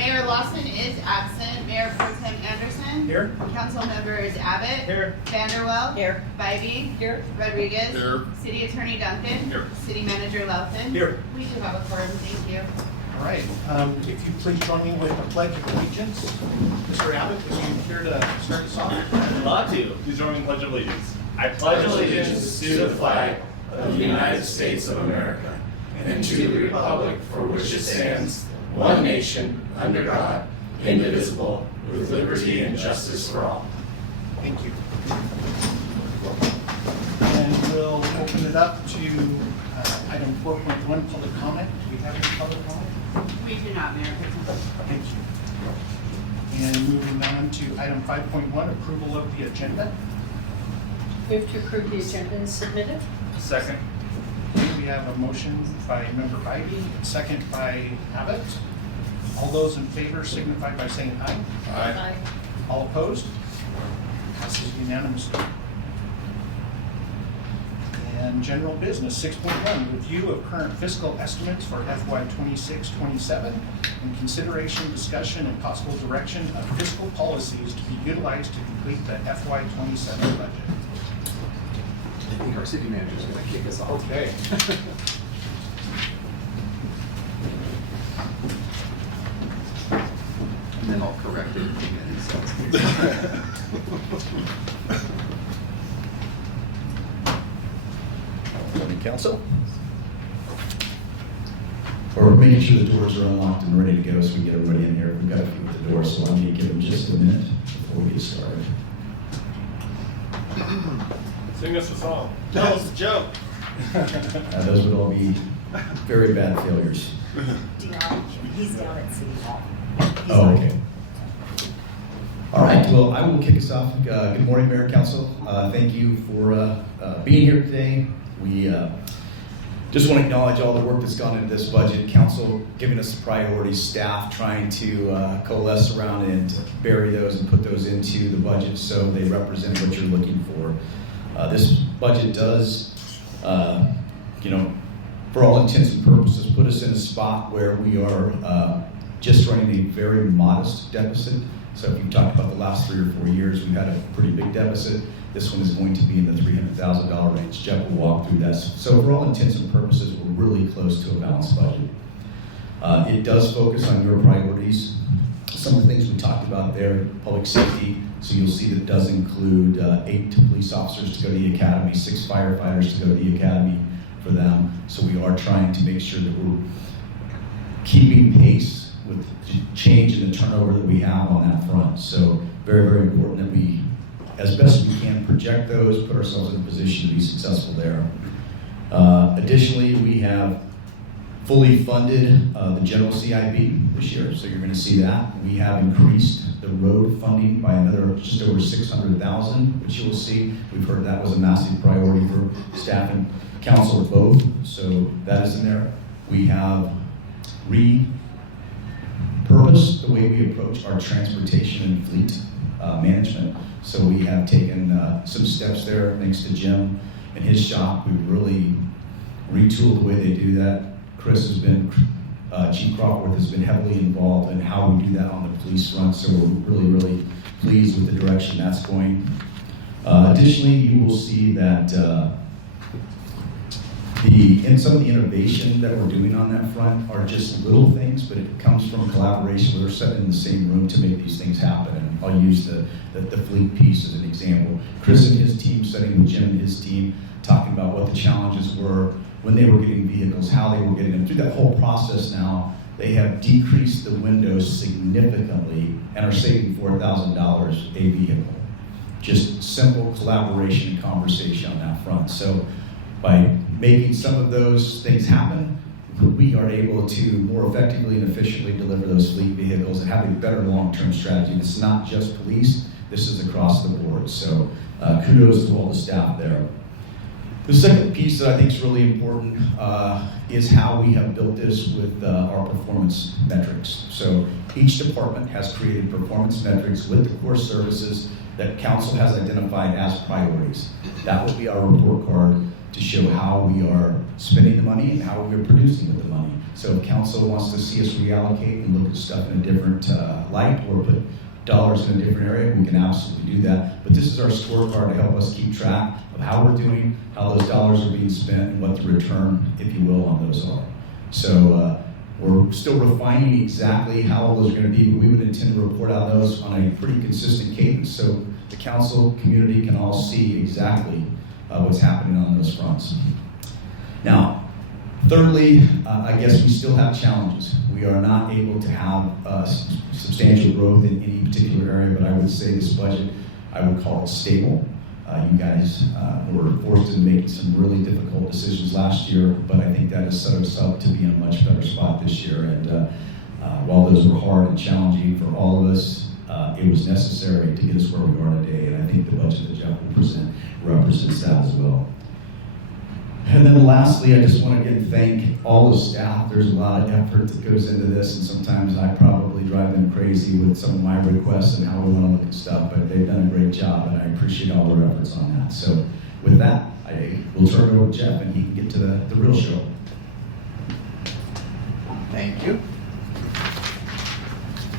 Mayor Lawson is absent. Mayor Pro Tem Anderson. Here. Council members Abbott. Here. Vanderwell. Here. Bybee. Here. Rodriguez. Here. City Attorney Duncan. Here. City Manager Louthan. Here. We do have a quorum, thank you. All right. If you please join me with the Pledge of Allegiance. Mr. Abbott, is you here to start us off? I'd love to. Please join me in the Pledge of Allegiance. I pledge allegiance to the flag of the United States of America and to the republic for which it stands, one nation, under God, indivisible, with liberty and justice for all. Thank you. And we'll open it up to item 4.1, public comment. Do we have any public comment? We do not, Mayor Pro Tem. Thank you. And moving on to item 5.1, approval of the agenda. Move to approve the agenda as submitted. Second. We have a motion by Member Bybee, and second by Abbott. All those in favor signify by saying aye. Aye. All opposed? Passes unanimously. And general business, 6.1, review of current fiscal estimates for FY 26-27 and consideration, discussion, and possible direction of fiscal policies to be utilized to complete the FY 27 budget. I think our city manager is going to kick us off. Okay. And then I'll correct everything that he says. Morning, Council. We're making sure the doors are unlocked and ready to go so we can get everybody in here. We've got a few at the door, so I'm going to give them just a minute before we get started. Sing us a song. That was a joke. Those would all be very bad failures. He's down at City Hall. Oh, okay. All right, well, I will kick us off. Good morning, Mayor, Council. Thank you for being here today. We just want to acknowledge all the work that's gone into this budget. Council giving us the priorities, staff trying to coalesce around and bury those and put those into the budget so they represent what you're looking for. This budget does, for all intents and purposes, put us in a spot where we are just running a very modest deficit. So if you've talked about the last 3 or 4 years, we've had a pretty big deficit. This one is going to be in the $300,000 range. Jeff will walk through that. So for all intents and purposes, we're really close to a balanced budget. It does focus on your priorities. Some of the things we talked about there, public safety. So you'll see that it does include 8 police officers to go to the academy, 6 firefighters to go to the academy for them. So we are trying to make sure that we're keeping pace with the change in the turnover that we have on that front. So very, very important that we, as best as we can, project those, put ourselves in a position to be successful there. Additionally, we have fully funded the general CIP this year, so you're going to see that. We have increased the road funding by another just over $600,000, which you will see. We've heard that was a massive priority for staff and council both, so that is in there. We have repurposed the way we approach our transportation and fleet management. So we have taken some steps there thanks to Jim and his shop. We've really retooled the way they do that. Chris has been, Chief Crawford has been heavily involved in how we do that on the police front, so we're really, really pleased with the direction that's going. Additionally, you will see that some of the innovation that we're doing on that front are just little things, but it comes from collaboration. We're sitting in the same room to make these things happen. And I'll use the fleet piece as an example. Chris and his team, sitting with Jim and his team, talking about what the challenges were when they were getting vehicles, how they were getting them. Through that whole process now, they have decreased the windows significantly and are saving $4,000 a vehicle. Just simple collaboration and conversation on that front. So by making some of those things happen, we are able to more effectively and efficiently deliver those fleet vehicles and have a better long-term strategy. It's not just police, this is across the board. So kudos to all the staff there. The second piece that I think is really important is how we have built this with our performance metrics. So each department has created performance metrics with the core services that council has identified as priorities. That will be our report card to show how we are spending the money and how we are producing with the money. So if council wants to see us reallocate and look at stuff in a different light or put dollars in a different area, we can absolutely do that. But this is our scorecard to help us keep track of how we're doing, how those dollars are being spent, and what the return, if you will, on those are. So we're still refining exactly how all those are going to be, but we would intend to report out those on a pretty consistent cadence so the council community can all see exactly what's happening on those fronts. Now, thirdly, I guess we still have challenges. We are not able to have substantial growth in any particular area, but I would say this budget, I would call it stable. You guys were forced into making some really difficult decisions last year, but I think that has set us up to be in a much better spot this year. And while those were hard and challenging for all of us, it was necessary to get us where we are today. And I think the budget that Jeff will present represents that as well. And then lastly, I just want to again thank all the staff. There's a lot of effort that goes into this, and sometimes I probably drive them crazy with some of my requests and how we want to look at stuff, but they've done a great job, and I appreciate all their efforts on that. So with that, I will turn it over to Jeff, and he can get to the real show. Thank you.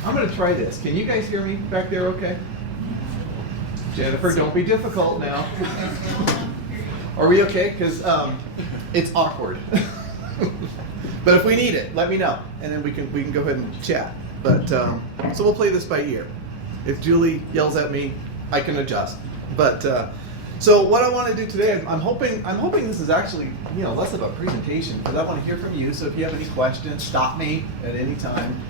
I'm going to try this. Can you guys hear me back there okay? Jennifer, don't be difficult now. Are we okay? Because it's awkward. But if we need it, let me know, and then we can go ahead and chat. But so we'll play this by ear. If Julie yells at me, I can adjust. But so what I want to do today, I'm hoping this is actually less of a presentation, because I want to hear from you. So if you have any questions, stop me at any time.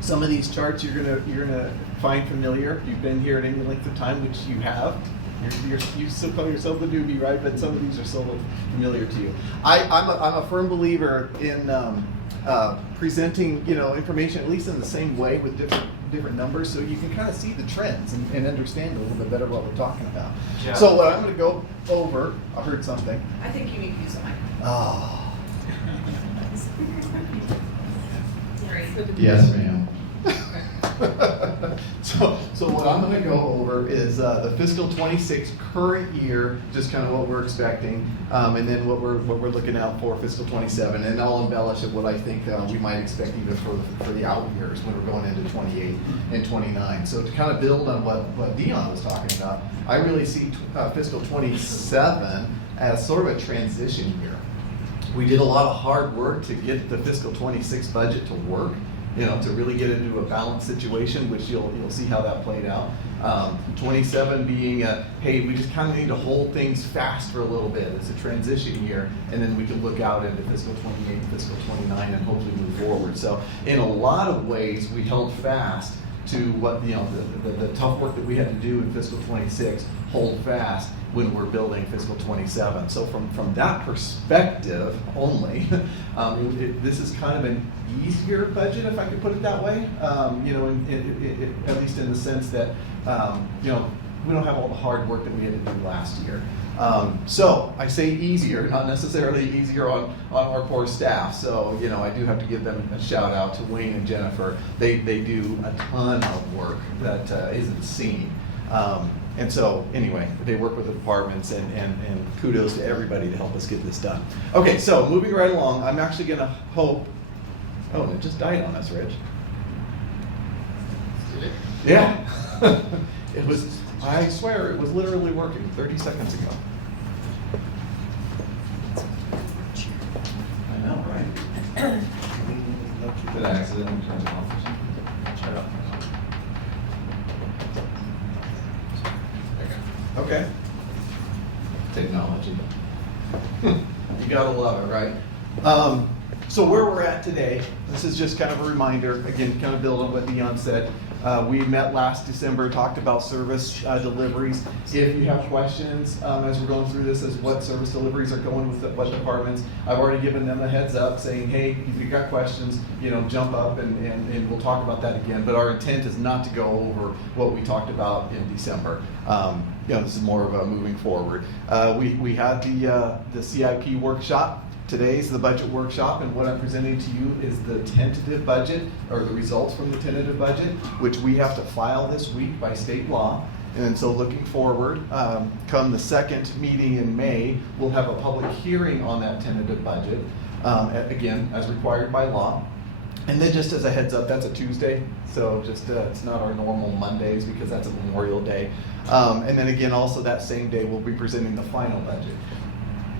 Some of these charts you're gonna find familiar. You've been here at any length of time, which you have. You still call yourself the newbie, right? But some of these are so familiar to you. I'm a firm believer in presenting information at least in the same way with different numbers, so you can kind of see the trends and understand a little bit better what we're talking about. Yeah. So what I'm going to go over, I heard something. I think you need to use a microphone. Oh. Yes, ma'am. So what I'm going to go over is the fiscal 26 current year, just kind of what we're expecting, and then what we're looking out for fiscal 27, and I'll embellish at what I think we might expect even for the out years when we're going into 28 and 29. So to kind of build on what Dion was talking about, I really see fiscal 27 as sort of a transition year. We did a lot of hard work to get the fiscal 26 budget to work. To really get into a balanced situation, which you'll see how that played out. 27 being hey, we just kind of need to hold things fast for a little bit. It's a transition year, and then we can look out into fiscal 28 and fiscal 29 and hopefully move forward. So in a lot of ways, we held fast to what the tough work that we had to do in fiscal 26, hold fast when we're building fiscal 27. So from that perspective only, this is kind of an easier budget, if I could put it that way. At least in the sense that we don't have all the hard work that we had to do last year. So I say easier, not necessarily easier on our poor staff. So I do have to give them a shout out to Wayne and Jennifer. They do a ton of work that isn't seen. And so anyway, they work with the departments, and kudos to everybody to help us get this done. Okay, so moving right along, I'm actually going to hope. Oh, and it just died on us, Rich. Did it? Yeah. It was, I swear, it was literally working 30 seconds ago. I know, right? Did I accidentally turn it off or something? Shut up. Okay. Technology. You gotta love it, right? So where we're at today, this is just kind of a reminder, again, kind of build on what Dion said. We met last December, talked about service deliveries. If you have questions as we're going through this, as what service deliveries are going with what departments, I've already given them a heads up saying, hey, if you've got questions, jump up and we'll talk about that again. But our intent is not to go over what we talked about in December. This is more of a moving forward. We had the CIP workshop. Today's the budget workshop, and what I'm presenting to you is the tentative budget, or the results from the tentative budget, which we have to file this week by state law. And so looking forward, come the second meeting in May, we'll have a public hearing on that tentative budget. again, as required by law. And then just as a heads up, that's a Tuesday, so just it's not our normal Mondays because that's a Memorial Day. And then again, also that same day, we'll be presenting the final budget.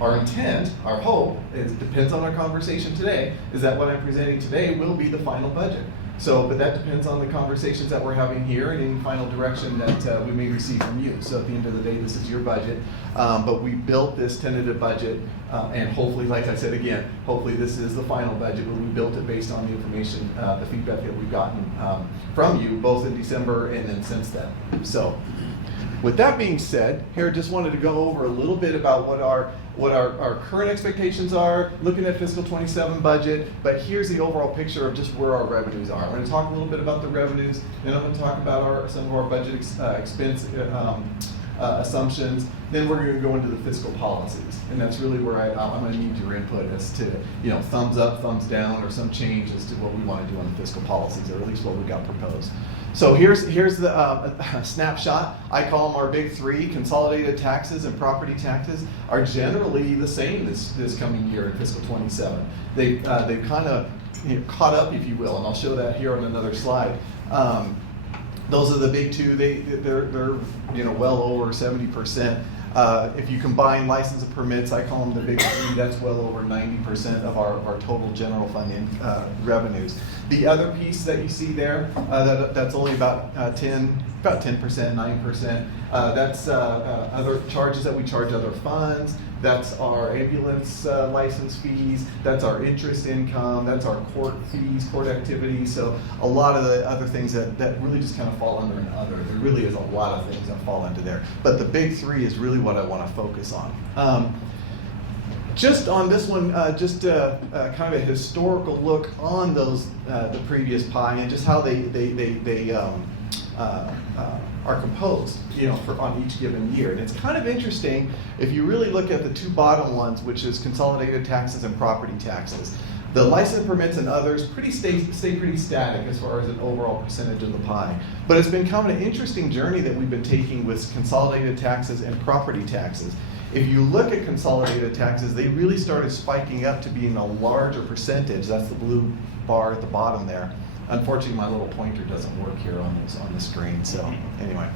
Our intent, our hope, it depends on our conversation today, is that what I'm presenting today will be the final budget. So, but that depends on the conversations that we're having here and any final direction that we may receive from you. So at the end of the day, this is your budget. But we built this tentative budget, and hopefully, like I said again, hopefully this is the final budget, but we built it based on the information, the feedback that we've gotten from you, both in December and then since then. So, with that being said, here just wanted to go over a little bit about what our current expectations are, looking at fiscal 27 budget, but here's the overall picture of just where our revenues are. I'm going to talk a little bit about the revenues, then I'm going to talk about some of our budget expense assumptions, then we're going to go into the fiscal policies, and that's really where I'm going to need your input as to, thumbs up, thumbs down, or some change as to what we want to do on the fiscal policies, or at least what we got proposed. So here's the snapshot. I call them our big three. Consolidated taxes and property taxes are generally the same this coming year in fiscal 27. They've kind of caught up, if you will, and I'll show that here on another slide. Those are the big two. They're well over 70%. If you combine license and permits, I call them the big three. That's well over 90% of our total general fund revenues. The other piece that you see there, that's only about 10%, 9%. That's other charges that we charge other funds. That's our ambulance license fees. That's our interest income. That's our court fees, court activities. So a lot of the other things that really just kind of fall under an other. There really is a lot of things that fall into there. But the big three is really what I want to focus on. Just on this one, just kind of a historical look on those the previous pie and just how they are composed, on each given year. And it's kind of interesting if you really look at the two bottom ones, which is consolidated taxes and property taxes. The license permits and others stay pretty static as far as an overall percentage of the pie. But it's been kind of an interesting journey that we've been taking with consolidated taxes and property taxes. If you look at consolidated taxes, they really started spiking up to being a larger percentage. That's the blue bar at the bottom there. Unfortunately, my little pointer doesn't work here on the screen. So anyway,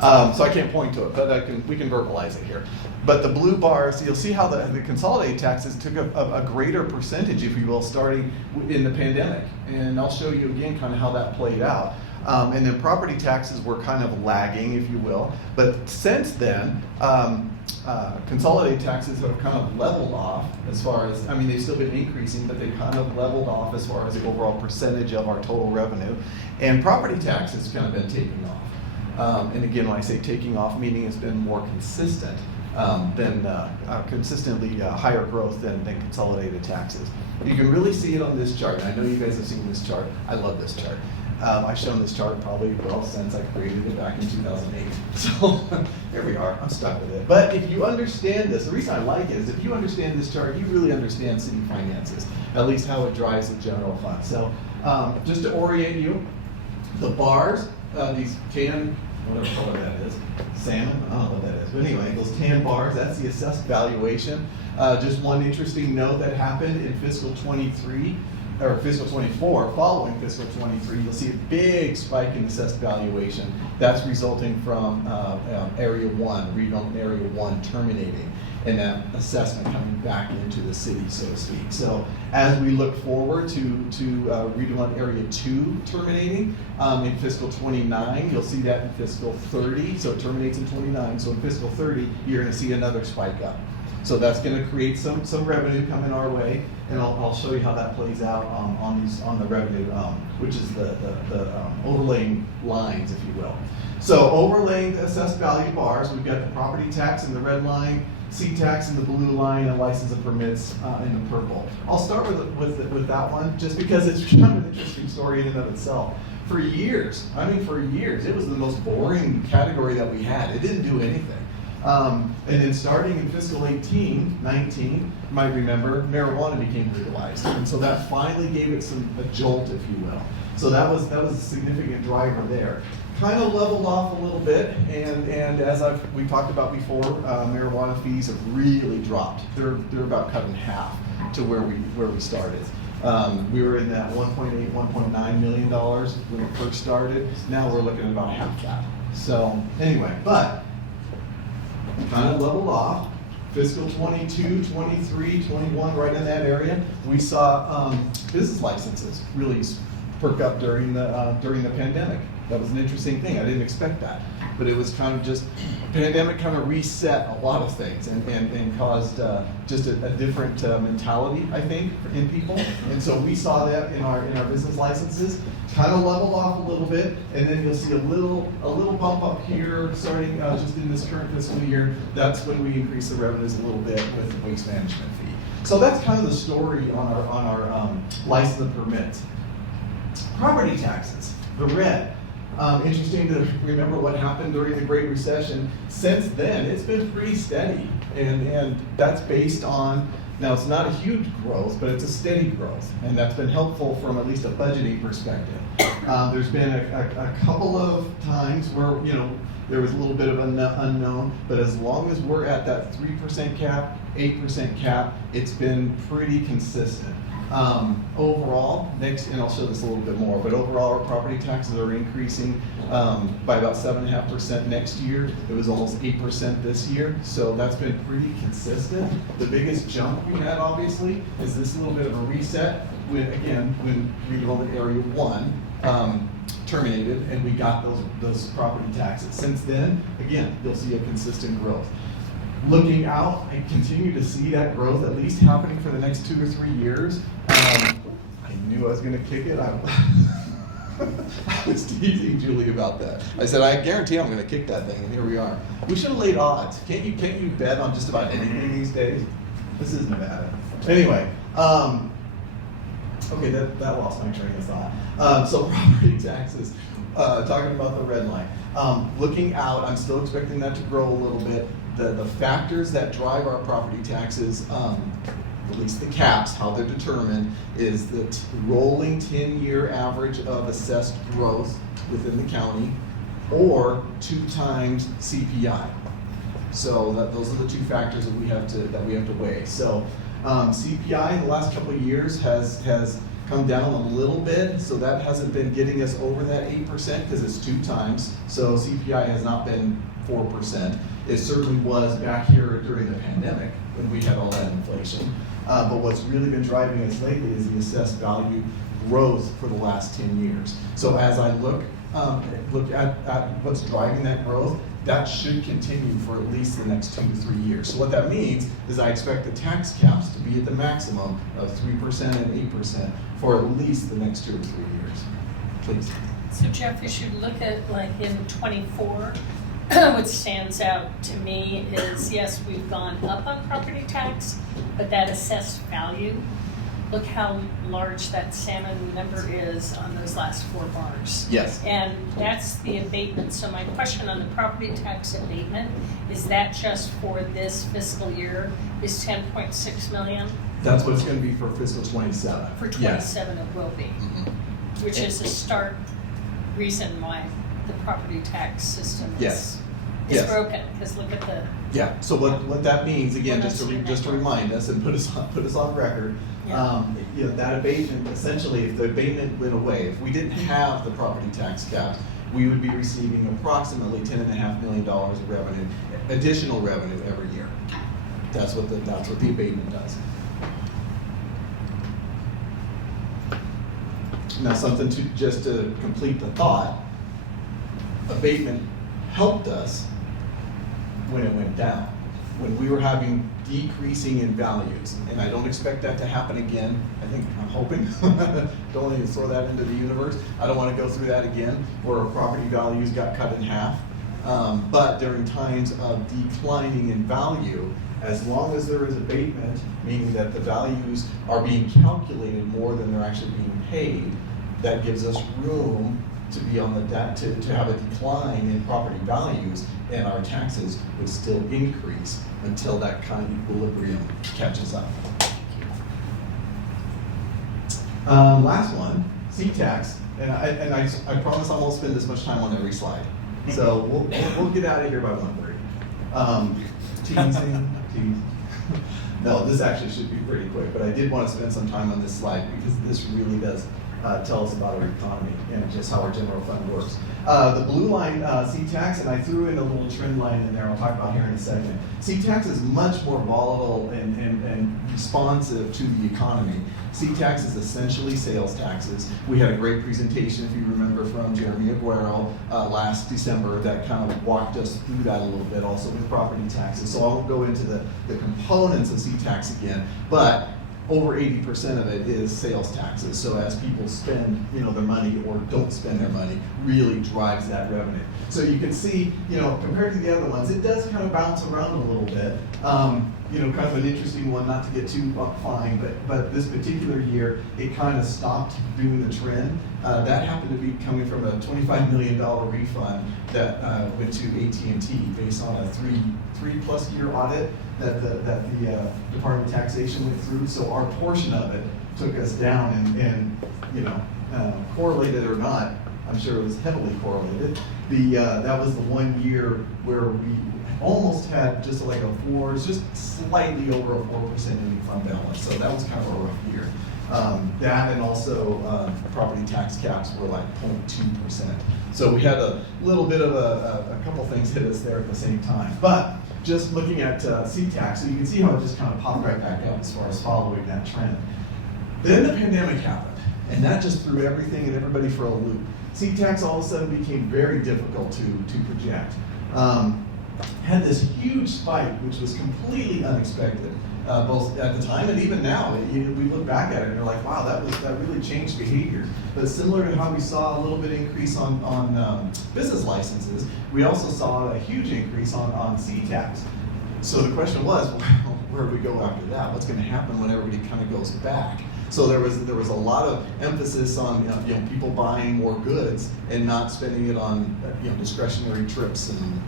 so I can't point to it, but we can verbalize it here. But the blue bars, you'll see how the consolidated taxes took a greater percentage, if you will, starting in the pandemic. And I'll show you again kind of how that played out. And then property taxes were kind of lagging, if you will. But since then, consolidated taxes have kind of leveled off as far as, they've still been increasing, but they've kind of leveled off as far as the overall percentage of our total revenue. And property taxes kind of been taking off. And again, when I say taking off, meaning it's been more consistent consistently higher growth than consolidated taxes. You can really see it on this chart. And I know you guys have seen this chart. I love this chart. I've shown this chart probably since I created it back in 2008. So here we are, I'm stuck with it. But if you understand this, the reason I like it is if you understand this chart, you really understand city finances, at least how it drives the general fund. So just to orient you, the bars, these tan, whatever color that is, salmon, I don't know what that is. But anyway, those tan bars, that's the assessed valuation. Just one interesting note that happened in fiscal 23, or fiscal 24, following fiscal 23, you'll see a big spike in assessed valuation. That's resulting from Area 1, redevelopment Area 1 terminating, and that assessment coming back into the city, so to speak. So as we look forward to redevelopment Area 2 terminating in fiscal 29, you'll see that in fiscal 30, so it terminates in 29, so in fiscal 30, you're gonna see another spike up. So that's going to create some revenue coming our way, and I'll show you how that plays out on the revenue, which is the overlaying lines, if you will. So overlaying the assessed value bars, we've got the property tax in the red line, C-tax in the blue line, and license and permits in the purple. I'll start with that one, just because it's kind of an interesting story in and of itself. For years, it was the most boring category that we had. It didn't do anything. And then starting in fiscal 19, you might remember, marijuana became legalized. And so that finally gave it a jolt, if you will. So that was a significant driver there. Kind of leveled off a little bit, and as we talked about before, marijuana fees have really dropped. They're about cut in half to where we started. We were in that 1.8, $1.9 million when we first started. Now we're looking at about half that. So anyway, but kind of leveled off. Fiscal 22, 23, 21, right in that area. We saw business licenses really perk up during the pandemic. That was an interesting thing. I didn't expect that, but it was kind of just pandemic kind of reset a lot of things and caused just a different mentality, I think, in people. And so we saw that in our business licenses. Kind of leveled off a little bit, and then you'll see a little bump up here starting just in this current fiscal year. That's when we increase the revenues a little bit with the waste management fee. So that's kind of the story on our license and permits. Property taxes, the red. Interesting to remember what happened during the Great Recession. Since then, it's been pretty steady, and that's based on. Now, it's not a huge growth, but it's a steady growth, and that's been helpful from at least a budgeting perspective. There's been a couple of times where, there was a little bit of an unknown, but as long as we're at that 3% cap, 8% cap, it's been pretty consistent. Overall, and I'll show this a little bit more, but overall our property taxes are increasing by about 7.5% next year. It was almost 8% this year, so that's been pretty consistent. The biggest jump we had, obviously, is this little bit of a reset when redevelopment area 1 terminated, and we got those property taxes. Since then, again, you'll see a consistent growth. Looking out, I continue to see that growth at least happening for the next 2 or 3 years. I knew I was going to kick it. I was teasing Julie about that. I said, I guarantee I'm going to kick that thing, and here we are. We should have laid odds. Can't you bet on just about anything these days? This is Nevada. Anyway, okay, that lost my train of thought. So property taxes, talking about the red line. Looking out, I'm still expecting that to grow a little bit. The factors that drive our property taxes, at least the caps, how they're determined, is the rolling 10-year average of assessed growth within the county, or 2 times CPI. So those are the 2 factors that we have to weigh. So CPI in the last couple of years has come down a little bit, so that hasn't been getting us over that 8% because it's 2 times. So CPI has not been 4%. It certainly was back here during the pandemic when we had all that inflation. But what's really been driving us lately is the assessed value growth for the last 10 years. So as I look at what's driving that growth, that should continue for at least the next 2 to 3 years. So what that means is I expect the tax caps to be at the maximum of 3% and 8% for at least the next 2 or 3 years. Please. So Jeff, you should look at like in 24, what stands out to me is, yes, we've gone up on property tax, but that assessed value, look how large that salmon number is on those last 4 bars. Yes. And that's the abatement. So my question on the property tax abatement, is that just for this fiscal year, is 10.6 million? That's what it's going to be for fiscal 27. For Yes. 27 it will be, Mhm. which is a stark reason why the property tax system Yes. is Yes. broken, because look at the, Yeah. So what that means, again, What just else do you to have? remind us and put us on record, Yeah. that abatement, essentially, if the abatement went away, if we didn't have the property tax caps, we would be receiving approximately $10.5 million of revenue, additional revenue every year. That's what the abatement does. Now, something just to complete the thought, abatement helped us when it went down, when we were having decreasing in values, and I don't expect that to happen again. I'm hoping, don't even throw that into the universe. I don't want to go through that again, where our property values got cut in half. But during times of declining in value, as long as there is abatement, meaning that the values are being calculated more than they're actually being paid, that gives us room to be on the debt, to have a decline in property values, and our taxes would still increase until that kind of equilibrium catches up. Last one, C-tax, and I promise I won't spend as much time on every slide. So we'll get out of here by 1:30. Teasing. No, this actually should be pretty quick, but I did want to spend some time on this slide because this really does tell us about our economy and just how our general fund works. The blue line, C-Tax, and I threw in a little trend line in there I'll talk about here in a second. C-Tax is much more volatile and responsive to the economy. C-Tax is essentially sales taxes. We had a great presentation, if you remember, from Jeremy Aguero last December that kind of walked us through that a little bit, also with property taxes. So I won't go into the components of C-Tax again, but over 80% of it is sales taxes. So as people spend, their money or don't spend their money, really drives that revenue. So you can see, compared to the other ones, it does kind of bounce around a little bit. Kind of an interesting one, not to get too fine, but this particular year, it kind of stopped doing the trend. That happened to be coming from a $25 million refund that went to AT&T based on a three-plus year audit that the Department of Taxation went through. So our portion of it took us down, and correlated or not, I'm sure it was heavily correlated. That was the 1 year where we almost had just like just slightly over a 4% ending fund balance. So that was kind of a rough year. That and also property tax caps were like 0.2%. So we had a little bit of a couple things hit us there at the same time. But just looking at C-Tax, so you can see how it just kind of popped right back up as far as following that trend. Then the pandemic happened, and that just threw everything and everybody for a loop. C-Tax all of a sudden became very difficult to project. Had this huge spike, which was completely unexpected, both at the time and even now. We look back at it and you're like, wow, that really changed behavior. But similar to how we saw a little bit increase on business licenses, we also saw a huge increase on C-Tax. So the question was, where do we go after that? What's going to happen when everybody kind of goes back? So there was a lot of emphasis on people buying more goods and not spending it on discretionary trips and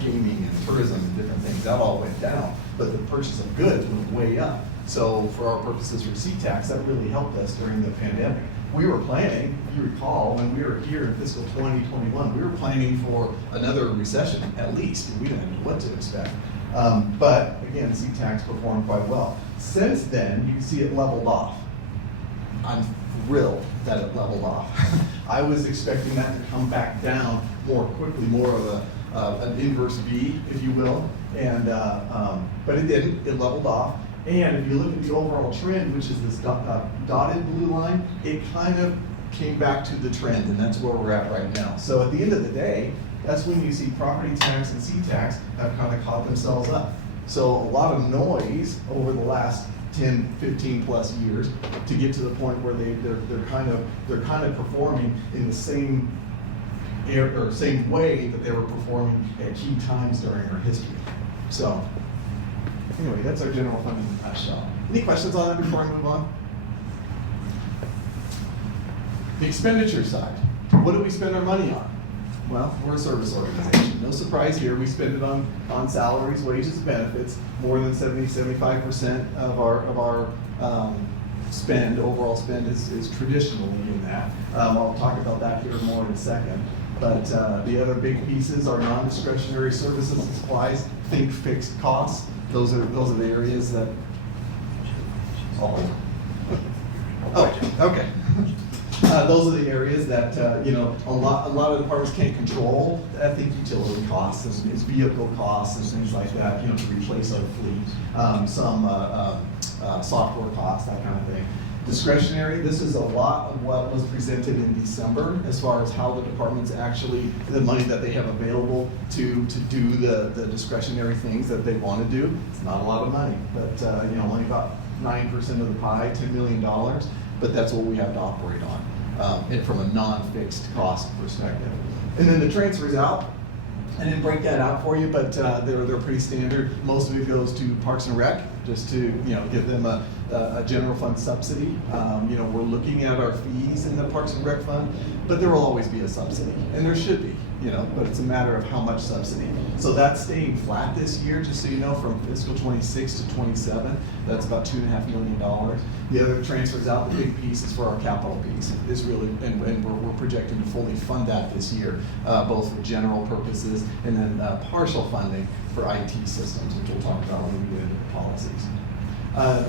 gaming and tourism and different things. That all went down, but the purchase of goods went way up. So for our purposes for C-Tax, that really helped us during the pandemic. We were planning, if you recall, when we were here in fiscal 2021, we were planning for another recession at least, and we didn't know what to expect. But again, C-Tax performed quite well. Since then, you can see it leveled off. I'm thrilled that it leveled off. I was expecting that to come back down more quickly, more of an inverse V, if you will, and but it didn't. It leveled off. And if you look at the overall trend, which is this dotted blue line, it kind of came back to the trend, and that's where we're at right now. So at the end of the day, that's when you see property tax and C-Tax have kind of caught themselves up. So a lot of noise over the last 10, 15 plus years to get to the point where they're kind of performing in the same way that they were performing at key times during our history. So anyway, that's our general fund in a nutshell. Any questions on that before I move on? The expenditure side. What do we spend our money on? Well, we're a service organization. No surprise here. We spend it on salaries, wages, and benefits. More than 70-75% of our spend, overall spend, is traditionally in that. I'll talk about that here more in a second. But the other big pieces are non-discretionary services and supplies. Think fixed costs. Those are the areas that. Oh, okay. Those are the areas that a lot of departments can't control. I think utility costs and vehicle costs and things like that. To replace our fleet, some software costs, that kind of thing. Discretionary. This is a lot of what was presented in December as far as how the departments actually the money that they have available to do the discretionary things that they want to do. It's not a lot of money, but only about 9% of the pie, $10 million. But that's what we have to operate on, and from a non-fixed cost perspective. And then the transfers out, I didn't break that out for you, but they're pretty standard. Most of it goes to Parks and Rec, just to give them a general fund subsidy. We're looking at our fees in the Parks and Rec fund, but there will always be a subsidy, and there should be. you know, but it's a matter of how much subsidy. So that's staying flat this year, just so you know, from fiscal 26 to 27, that's about $2.5 million. The other transfers out, the big piece is for our capital piece, is really, and we're projecting to fully fund that this year, both for general purposes and then partial funding for IT systems, which we'll talk about when we get into the policies.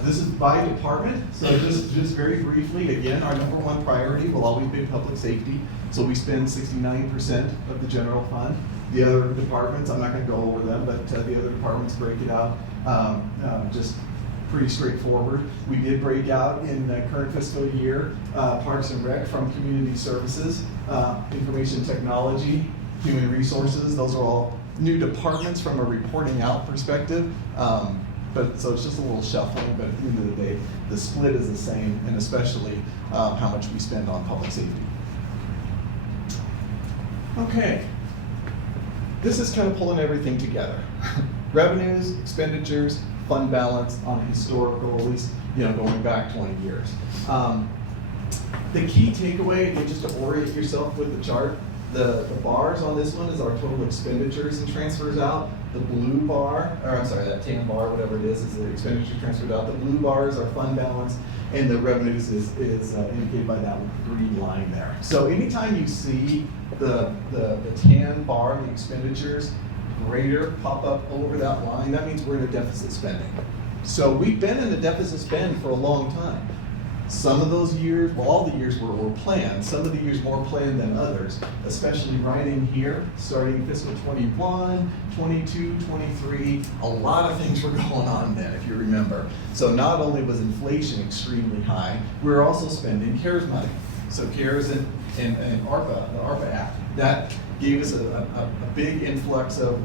This is by department, so just very briefly, again, our number one priority will always be public safety. So we spend 69% of the general fund. The other departments, I'm not gonna go over them, but the other departments break it out just pretty straightforward. We did break out in the current fiscal year, Parks and Rec from Community Services, Information Technology, Human Resources, those are all new departments from a reporting out perspective. But so it's just a little shuffling, but at the end of the day, the split is the same, and especially how much we spend on public safety. Okay, this is kind of pulling everything together. Revenues, expenditures, fund balance on a historical, at least, you know, going back 20 years. The key takeaway, again, just to orient yourself with the chart, the bars on this one is our total expenditures and transfers out. The blue bar, or I'm sorry, that tan bar, whatever it is the expenditure transferred out. The blue bar is our fund balance, and the revenues is indicated by that green line there. So anytime you see the tan bar, the expenditures, greater pop up over that line, that means we're in a deficit spending. So we've been in a deficit spend for a long time. Some of those years, well, all the years were planned. Some of the years more planned than others, especially right in here, starting fiscal 21, 22, 23. A lot of things were going on then, if you remember. So not only was inflation extremely high, we were also spending CARES money. So CARES and ARPA, the ARPA Act, that gave us a big influx of,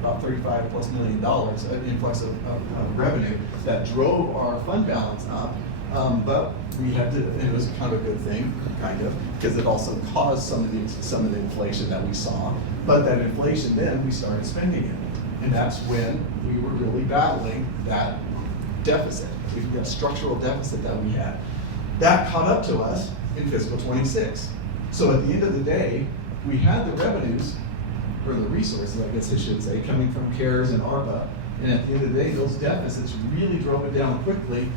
about $35+ million, an influx of revenue that drove our fund balance up. But we had to, and it was kind of a good thing, kind of, because it also caused some of the inflation that we saw. But that inflation, then we started spending it, and that's when we were really battling that deficit, that structural deficit that we had. That caught up to us in fiscal 26. So at the end of the day, we had the revenues, or the resources, I guess I should say, coming from CARES and ARPA, and at the end of the day, those deficits really drove it down quickly.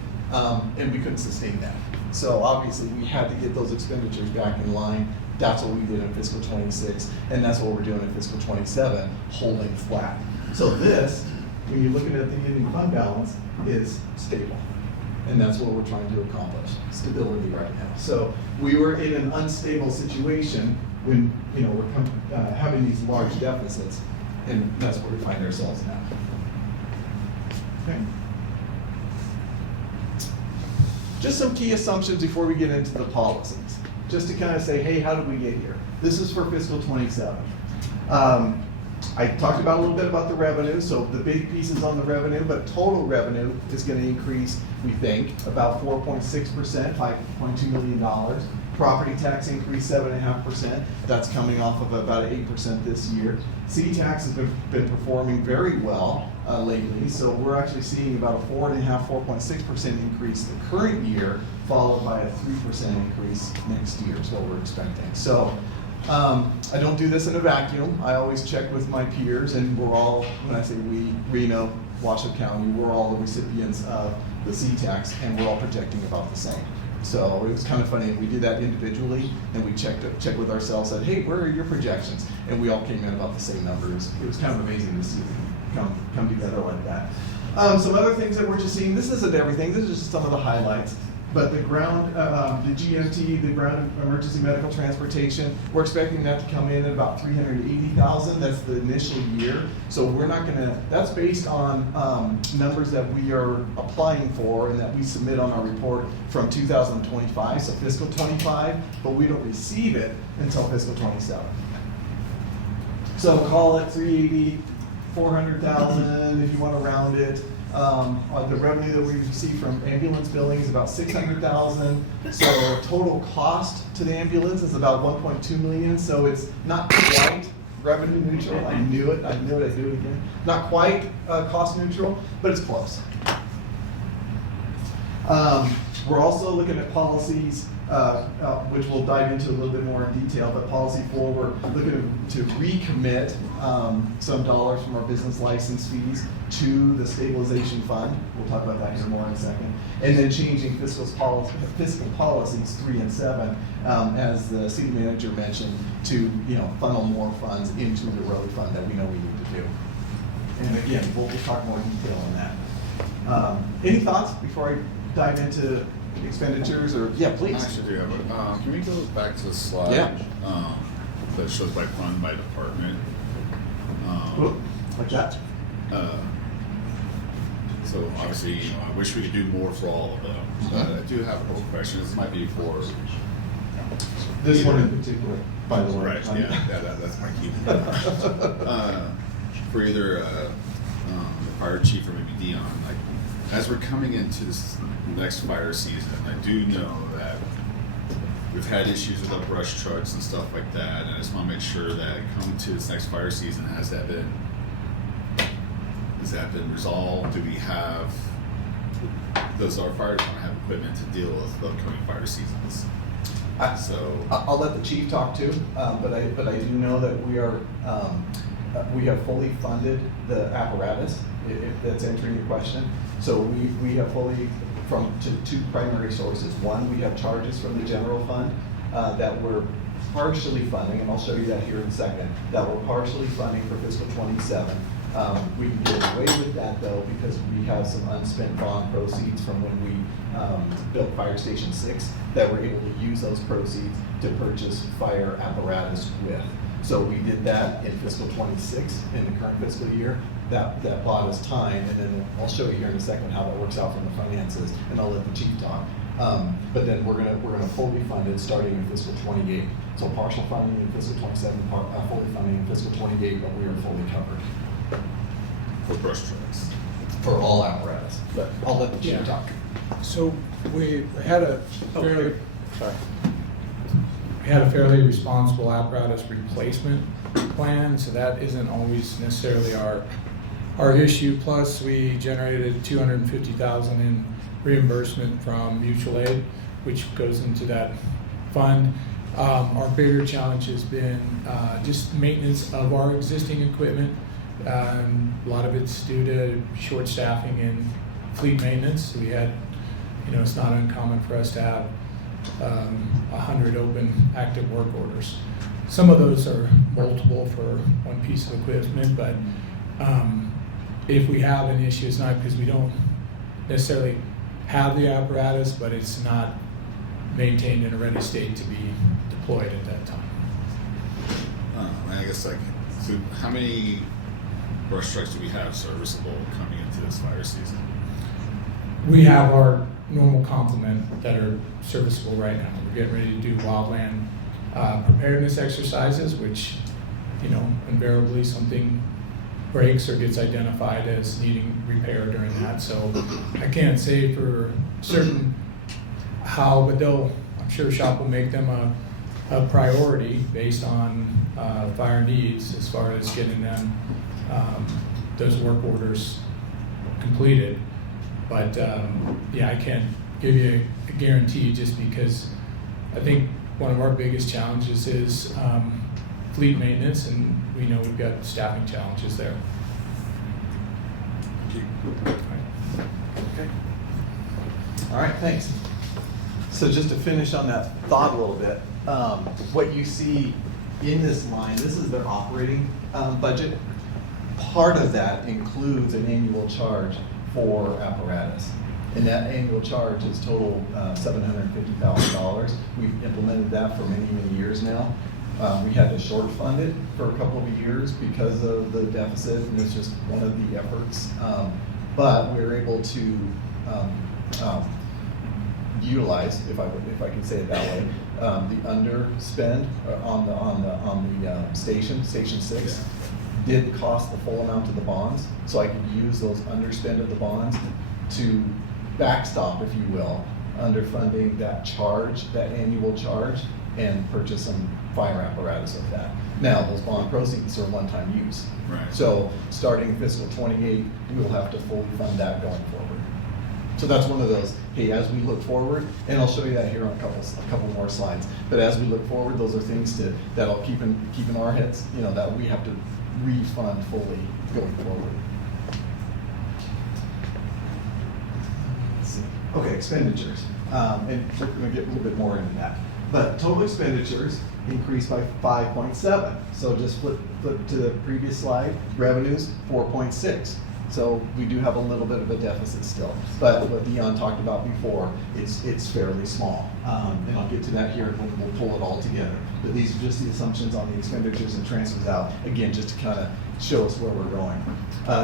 And we couldn't sustain that. So obviously we had to get those expenditures back in line. That's what we did in fiscal 26, and that's what we're doing in fiscal 27, holding flat. So this, when you're looking at the ending fund balance, is stable. And that's what we're trying to accomplish, stability right now. So we were in an unstable situation when, you know, we're having these large deficits, and that's where we find ourselves now. Okay. Just some key assumptions before we get into the policies. Just to kind of say, hey, how did we get here? This is for fiscal 27. I talked about a little bit about the revenue, so the big pieces on the revenue, but total revenue is going to increase, we think, about 4.6%, $5.2 million. Property tax increase 7.5%. That's coming off of about 8% this year. City tax has been performing very well lately, so we're actually seeing about a 4.6% increase the current year, followed by a 3% increase next year is what we're expecting. So I don't do this in a vacuum. I always check with my peers, and we're all, when I say we, Reno, Washoe County, we're all the recipients of the C tax, and we're all projecting about the same. So it was kind of funny. We did that individually, and we checked with ourselves, said, hey, where are your projections? And we all came in about the same numbers. It was kind of amazing to see them come together like that. Some other things that we're just seeing, this isn't everything, this is just some of the highlights. But the ground, the GMT, the ground emergency medical transportation, we're expecting that to come in at about $380,000. That's the initial year. So we're not gonna, that's based on numbers that we are applying for and that we submit on our report from 2025, so fiscal 25, but we don't receive it until fiscal 27. So call it 380, 400,000 if you want to round it. The revenue that we receive from ambulance billing is about $600,000. So total cost to the ambulance is about $1.2 million. So it's not quite revenue neutral. I knew it. I'd do it again. Not quite cost neutral, but it's close. We're also looking at policies which we'll dive into a little bit more in detail, but policy 4, we're looking to recommit some dollars from our business license fees to the stabilization fund. We'll talk about that here more in a second. And then changing fiscal policies 3 and 7, as the city manager mentioned, to funnel more funds into the road fund that we know we need to do. And again, we'll talk more detail on that. Any thoughts before I dive into expenditures, or yeah, please. I actually do have it. Can we go back to the slide? Yeah. That shows by fund, by department. Whoop, like that. So obviously, I wish we could do more for all of them. But I do have a couple questions. This might be for This one in particular, by the way. right. Yeah, that's my key. For either the fire chief or maybe Dion. Like, as we're coming into this next fire season, I do know that we've had issues with the brush trucks and stuff like that, and I just want to make sure that coming to this next fire season, has that been resolved? Do we have, does our fire department have equipment to deal with the upcoming fire seasons? I'll let the chief talk too, but I do know that we have fully funded the apparatus, if that's answering your question. So we have fully, from two primary sources. One, we have charges from the general fund that we're partially funding, and I'll show you that here in a second, that we're partially funding for fiscal 27. We can get away with that though, because we have some unspent bond proceeds from when we built Fire Station 6 that we're able to use those proceeds to purchase fire apparatus with. So we did that in fiscal 26 in the current fiscal year. That bought us time, and then I'll show you here in a second how that works out from the finances, and I'll let the chief talk. But then we're gonna fully fund it starting in fiscal 28. So partial funding in fiscal 27, fully funding in fiscal 28, but we are fully covered. For brush trucks. For all apparatus, but I'll let the chief Yeah. talk. So we had a fairly, Sorry. we had a fairly responsible apparatus replacement plan, so that isn't always necessarily our issue. Plus, we generated $250,000 in reimbursement from mutual aid, which goes into that fund. Our bigger challenge has been just maintenance of our existing equipment. A lot of it's due to short staffing and fleet maintenance. We had, it's not uncommon for us to have 100 open active work orders. Some of those are multiple for one piece of equipment, but if we have an issue, it's not because we don't necessarily have the apparatus, but it's not maintained in a ready state to be deployed at that time. I guess so how many brush trucks do we have serviceable coming into this fire season? We have our normal complement that are serviceable right now. We're getting ready to do wildland preparedness exercises, which, invariably something breaks or gets identified as needing repair during that. So I can't say for certain how, but I'm sure SHOP will make them a priority based on fire needs as far as getting them those work orders completed. But I can't give you a guarantee just because I think one of our biggest challenges is fleet maintenance, and we know we've got staffing challenges there. Okay. All right, thanks. So just to finish on that thought a little bit, what you see in this line, this is their operating budget. Part of that includes an annual charge for apparatus. And that annual charge is total $750,000. We've implemented that for many, many years now. We had to short fund it for a couple of years because of the deficit, and it's just one of the efforts. But we were able to utilize, if I can say it that way, the underspend on the station 6 did cost the full amount of the bonds, so I could use those underspend of the bonds to backstop, if you will, underfunding that charge, that annual charge, and purchase some fire apparatus of that. Now, those bond proceeds are one-time use. Right. So starting fiscal 28, we will have to fully fund that going forward. So that's one of those, hey, as we look forward, and I'll show you that here on a couple more slides, but as we look forward, those are things that'll keep in our heads, you know, that we have to refund fully going forward. Let's see. Okay, expenditures, and we're gonna get a little bit more into that. But total expenditures increased by 5.7. So just flip to the previous slide, revenues 4.6. So we do have a little bit of a deficit still, but what Dion talked about before, it's fairly small. And I'll get to that here, and we'll pull it all together. But these are just the assumptions on the expenditures and transfers out, again, just to kind of show us where we're going.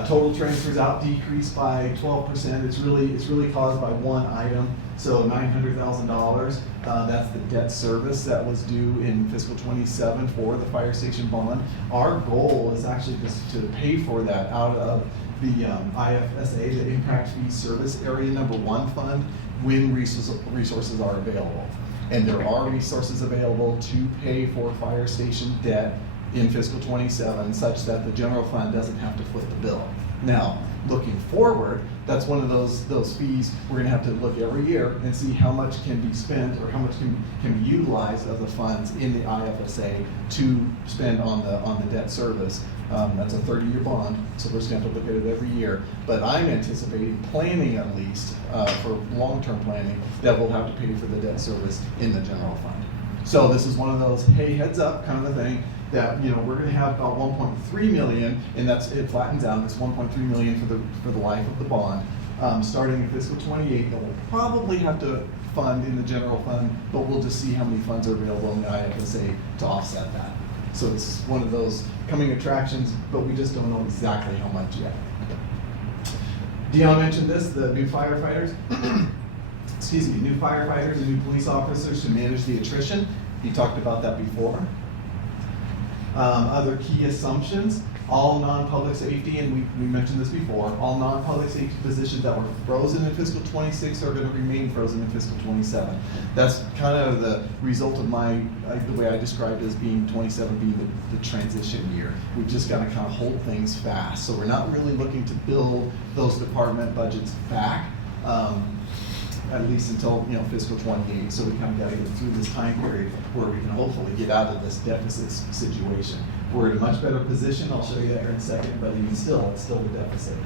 Total transfers out decreased by 12%. It's really caused by one item. So $900,000. That's the debt service that was due in fiscal 27 for the fire station bond. Our goal is actually just to pay for that out of the IFSA, the Impact Fee Service Area Number 1 fund, when resources are available. And there are resources available to pay for fire station debt in fiscal 27, such that the general fund doesn't have to foot the bill. Now, looking forward, that's one of those fees we're gonna have to look every year and see how much can be spent or how much can be utilized of the funds in the IFSA to spend on the debt service. That's a 30-year bond, so we're just gonna have to look at it every year. But I'm anticipating, planning at least, for long-term planning, that we'll have to pay for the debt service in the general fund. So this is one of those, hey, heads up kind of a thing, that, you know, we're gonna have about 1.3 million, and it flattens out. It's 1.3 million for the life of the bond, starting in fiscal 28. That we'll probably have to fund in the general fund, but we'll just see how many funds are available in the IFSA to offset that. So it's one of those coming attractions, but we just don't know exactly how much yet. Dion mentioned this, the new firefighters. Excuse me, new firefighters and new police officers to manage the attrition. He talked about that before. Other key assumptions, all non-public safety, and we mentioned this before, all non-public safety positions that were frozen in fiscal 26 are going to remain frozen in fiscal 27. That's kind of the result of the way I described it as being 27 being the transition year. We've just got to kind of hold things fast. So we're not really looking to build those department budgets back. At least until, you know, fiscal 28. So we kind of got to get through this time period where we can hopefully get out of this deficit situation. We're in a much better position. I'll show you that here in a second, but even still, it's still a deficit.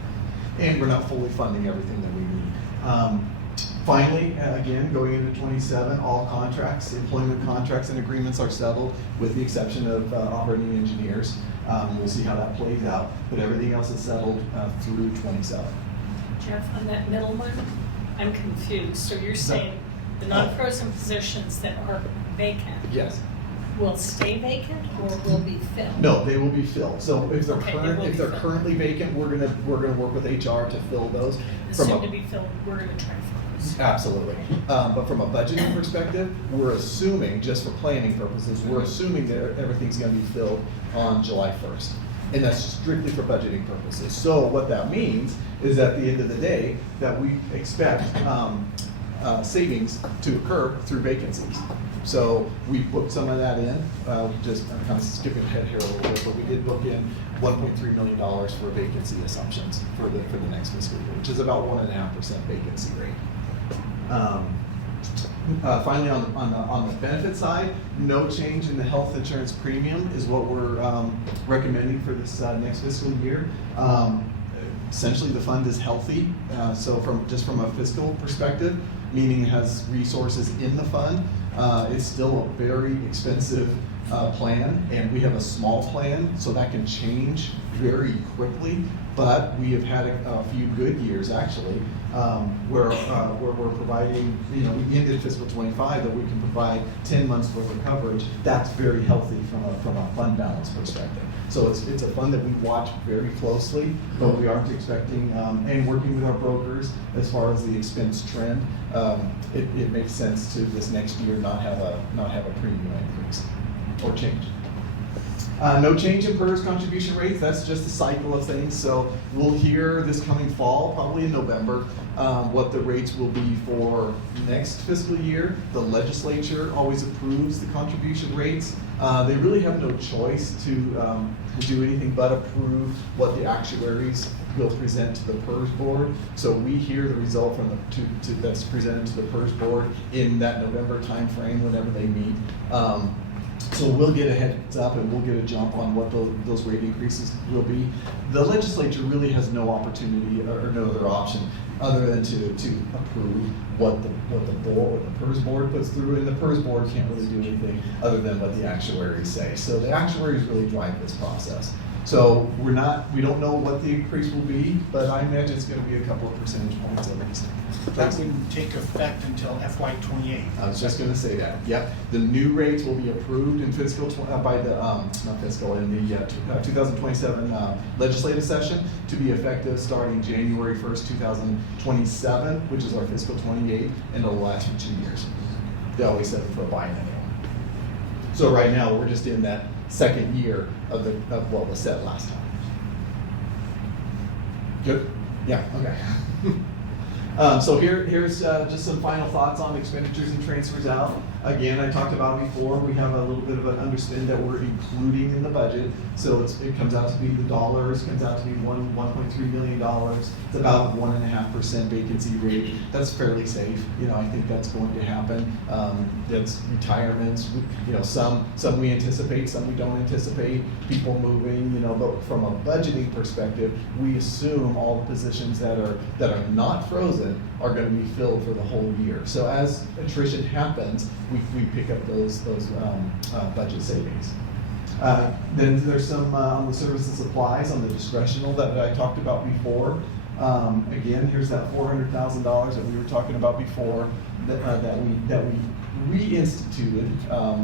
And we're not fully funding everything that we need. Finally, again, going into 27, all contracts, employment contracts and agreements are settled with the exception of operating engineers. We'll see how that plays out, but everything else is settled through 27. Jeff, on that middle one, I'm confused. So you're saying the non-frozen positions that are vacant Yes. will stay vacant or will be filled? No, they will be filled. So if they're Okay, they will be filled. currently vacant, we're gonna work with HR to fill those. The soon to be filled, we're gonna try to fill those. Absolutely. But from a budgeting perspective, we're assuming, just for planning purposes, we're assuming that everything's gonna be filled on July 1st. And that's strictly for budgeting purposes. So what that means is at the end of the day, that we expect savings to occur through vacancies. So we booked some of that in, just I'm kind of skipping ahead here a little bit, but we did book in $1.3 million for vacancy assumptions for the next fiscal year, which is about 1.5% vacancy rate. Finally, on the benefit side, no change in the health insurance premium is what we're recommending for this next fiscal year. Essentially, the fund is healthy, so from a fiscal perspective, meaning it has resources in the fund. It's still a very expensive plan, and we have a small plan, so that can change very quickly. But we have had a few good years actually, where we're providing, you know, we ended fiscal 25 that we can provide 10 months worth of coverage. That's very healthy from a fund balance perspective. So it's a fund that we watch very closely, but we aren't expecting, and working with our brokers as far as the expense trend, it makes sense to this next year not have a premium increase or change. No change in PERS contribution rates. That's just a cycle of things. So we'll hear this coming fall, probably in November, what the rates will be for next fiscal year. The legislature always approves the contribution rates. They really have no choice to do anything but approve what the actuaries will present to the PERS board. So we hear the result from that's presented to the PERS board in that November timeframe whenever they meet. So we'll get a heads up and we'll get a jump on what those rate increases will be. The legislature really has no opportunity or no other option other than to approve what the PERS board puts through, and the PERS board can't really do anything other than what the actuaries say. So the actuaries really drive this process. So we don't know what the increase will be, but I imagine it's going to be a couple of percentage points at least. That wouldn't take effect until FY '28. I was just going to say that. Yep, the new rates will be approved in by the in the 2027 legislative session to be effective starting January 1st, 2027, which is our fiscal 28, and it'll last for 2 years. They always set it for a biennial. So right now we're just in that second year of what was set last time. Good? Yeah, okay. So here's just some final thoughts on expenditures and transfers out. Again, I talked about before, we have a little bit of an underspend that we're including in the budget. So it comes out to be the dollars, comes out to be $1.3 million. It's about 1.5% vacancy rate. That's fairly safe. You know, I think that's going to happen. That's retirements. You know, some we anticipate, some we don't anticipate. People moving. You know, but from a budgeting perspective, we assume all the positions that are not frozen are going to be filled for the whole year. So as attrition happens, we pick up those budget savings. Then there's some on the service and supplies on the discretional that I talked about before. Again, here's that $400,000 that we were talking about before that we reinstituted.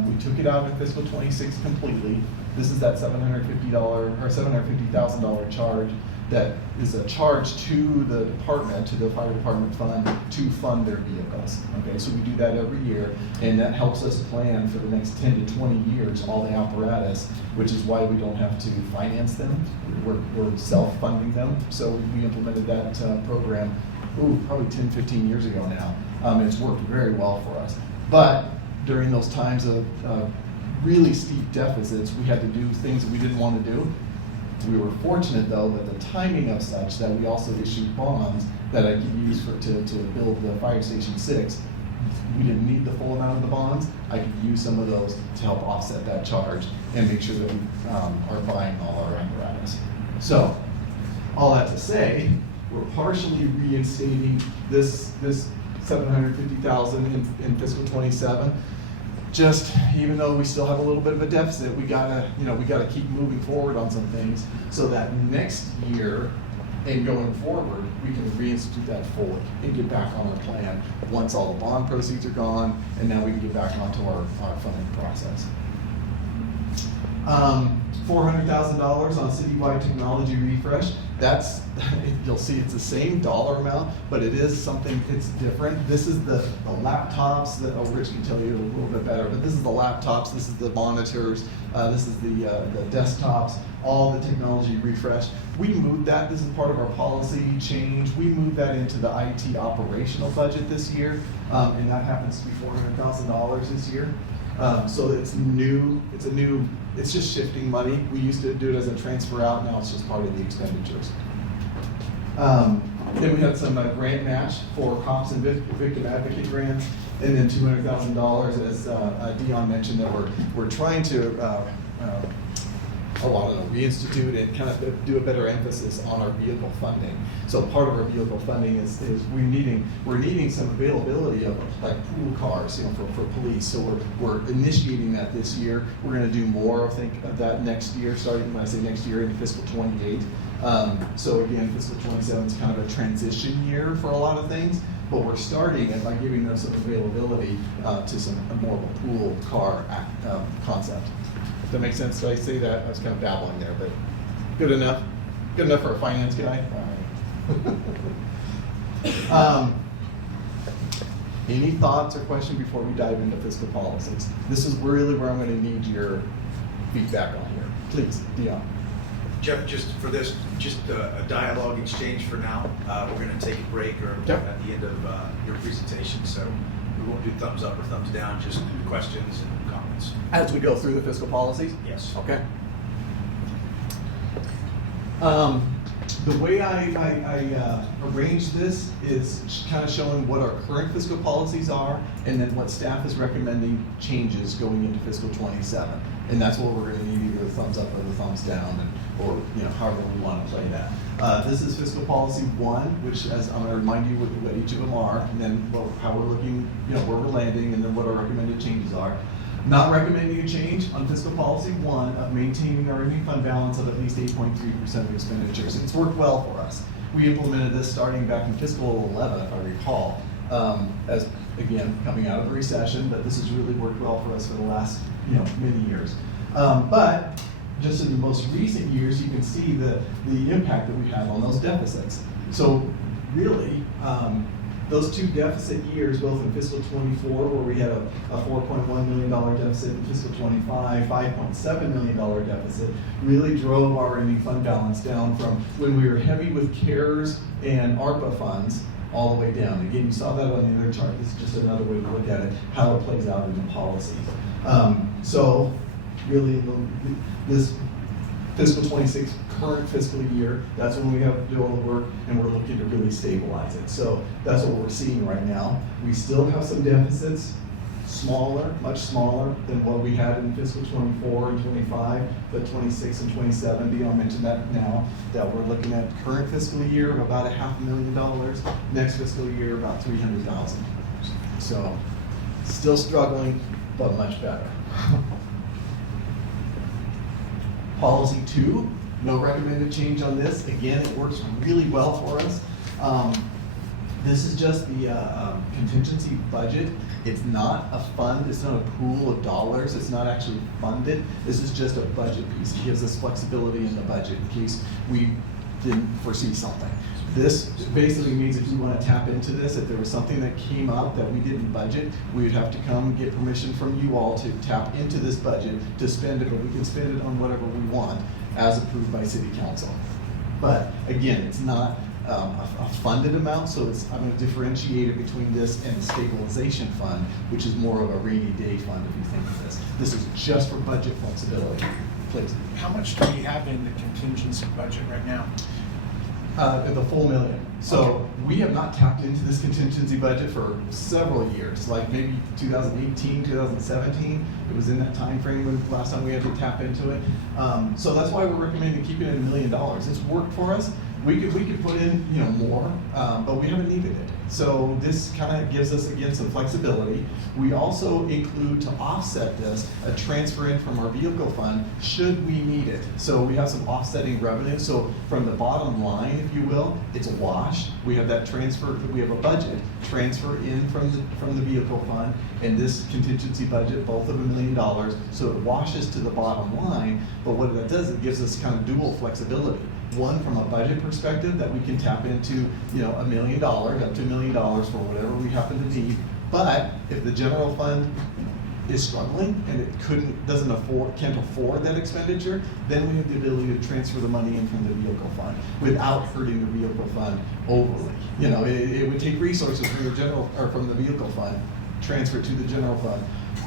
We took it out in fiscal 26 completely. This is that $750,000 charge that is a charge to the department, to the fire department fund, to fund their vehicles. Okay, so we do that every year, and that helps us plan for the next 10 to 20 years all the apparatus, which is why we don't have to finance them. We're self-funding them. So we implemented that program, probably 10, 15 years ago now. It's worked very well for us. But during those times of really steep deficits, we had to do things that we didn't want to do. We were fortunate, though, that the timing of such that we also issued bonds that I could use to build the Fire Station 6. We didn't need the full amount of the bonds. I could use some of those to help offset that charge and make sure that we are buying all our apparatus. So, all that to say, we're partially reinstating this $750,000 in fiscal 27. Just even though we still have a little bit of a deficit, we gotta keep moving forward on some things so that next year and going forward, we can reinstitute that fully and get back on our plan once all the bond proceeds are gone, and now we can get back onto our funding process. $400,000 on citywide technology refresh. That's, you'll see it's the same dollar amount, but it is something, it's different. This is the laptops that, Rich can tell you a little bit better, but this is the laptops, this is the monitors, this is the desktops, all the technology refresh. We moved that, this is part of our policy change. We moved that into the IT operational budget this year, and that happens to be $400,000 this year. So it's new, it's just shifting money. We used to do it as a transfer out, now it's just part of the expenditures. Then we had some grant match for cops and victim advocate grants, and then $200,000, as Dion mentioned, that we're trying to reinstitute and kind of do a better emphasis on our vehicle funding. So part of our vehicle funding is we're needing some availability of like pool cars, for police. So we're initiating that this year. We're going to do more, I think, of that next year. Starting when I say next year, in fiscal 28. So again, fiscal 27 is kind of a transition year for a lot of things. But we're starting it by giving them some availability to some more of a pool car concept. Does that make sense? Did I say that? I was kind of babbling there, but good enough? Good enough for a finance guy? All right. Any thoughts or questions before we dive into fiscal policies? This is really where I'm going to need your feedback on here. Please, Dion. Jeff, just for this, just a dialogue exchange for now. We're going to take a break at the end of your presentation, so we won't do thumbs up or thumbs down, just questions and comments. As we go through the fiscal policies? Yes. Okay. The way I arranged this is kind of showing what our current fiscal policies are, and then what staff is recommending changes going into fiscal '27. And that's what we're gonna need, either a thumbs up or the thumbs down, or however we wanna play that. This is fiscal policy 1, which, as I'm gonna remind you what each of them are, and then how we're looking, where we're landing, and then what our recommended changes are. Not recommending a change on fiscal policy 1 of maintaining our ending fund balance of at least 8.3% of expenditures. It's worked well for us. We implemented this starting back in fiscal 11, if I recall, as, again, coming out of the recession, but this has really worked well for us for the last, many years. But just in the most recent years, you can see the impact that we have on those deficits. So really, those two deficit years, both in fiscal '24, where we had a $4.1 million deficit, in fiscal '25, $5.7 million deficit, really drove our ending fund balance down from when we were heavy with CARES and ARPA funds all the way down. Again, you saw that on the other chart. This is just another way to look at it, how it plays out in the policy. So really, this fiscal '26 current fiscal year, that's when we have to do all the work, and we're looking to really stabilize it. So that's what we're seeing right now. We still have some deficits, smaller, much smaller than what we had in fiscal '24 and '25, but '26 and '27, Dion mentioned that now, that we're looking at current fiscal year of about $500,000, next fiscal year about $300,000. So still struggling, but much better. Policy 2, no recommended change on this. Again, it works really well for us. This is just the contingency budget. It's not a fund, it's not a pool of dollars, it's not actually funded. This is just a budget piece. It gives us flexibility in the budget in case we didn't foresee something. This basically means if we want to tap into this, if there was something that came up that we didn't budget, we would have to come and get permission from you all to tap into this budget to spend it, but we can spend it on whatever we want as approved by City Council. But again, it's not a funded amount, so I'm going to differentiate it between this and the stabilization fund, which is more of a rainy day fund if you think of this. This is just for budget flexibility. Please. How much do we have in the contingency budget right now? The full $1 million. So we have not tapped into this contingency budget for several years, like maybe 2018, 2017. It was in that time frame when last time we had to tap into it. So that's why we're recommending keeping it $1 million. It's worked for us. We could put in more, but we haven't needed it. So this kind of gives us, again, some flexibility. We also include, to offset this, a transfer in from our vehicle fund should we need it. So we have some offsetting revenue. So from the bottom line, if you will, it's a wash. We have that transfer, we have a budget transfer in from the vehicle fund and this contingency budget, both of $1 million. So it washes to the bottom line, but what that does, it gives us kind of dual flexibility. One, from a budget perspective, that we can tap into, $1 million, up to $1 million for whatever we happen to need. But if the general fund is struggling and it can't afford that expenditure, then we have the ability to transfer the money in from the vehicle fund without hurting the vehicle fund overly. It would take resources from from the vehicle fund, transfer it to the general fund.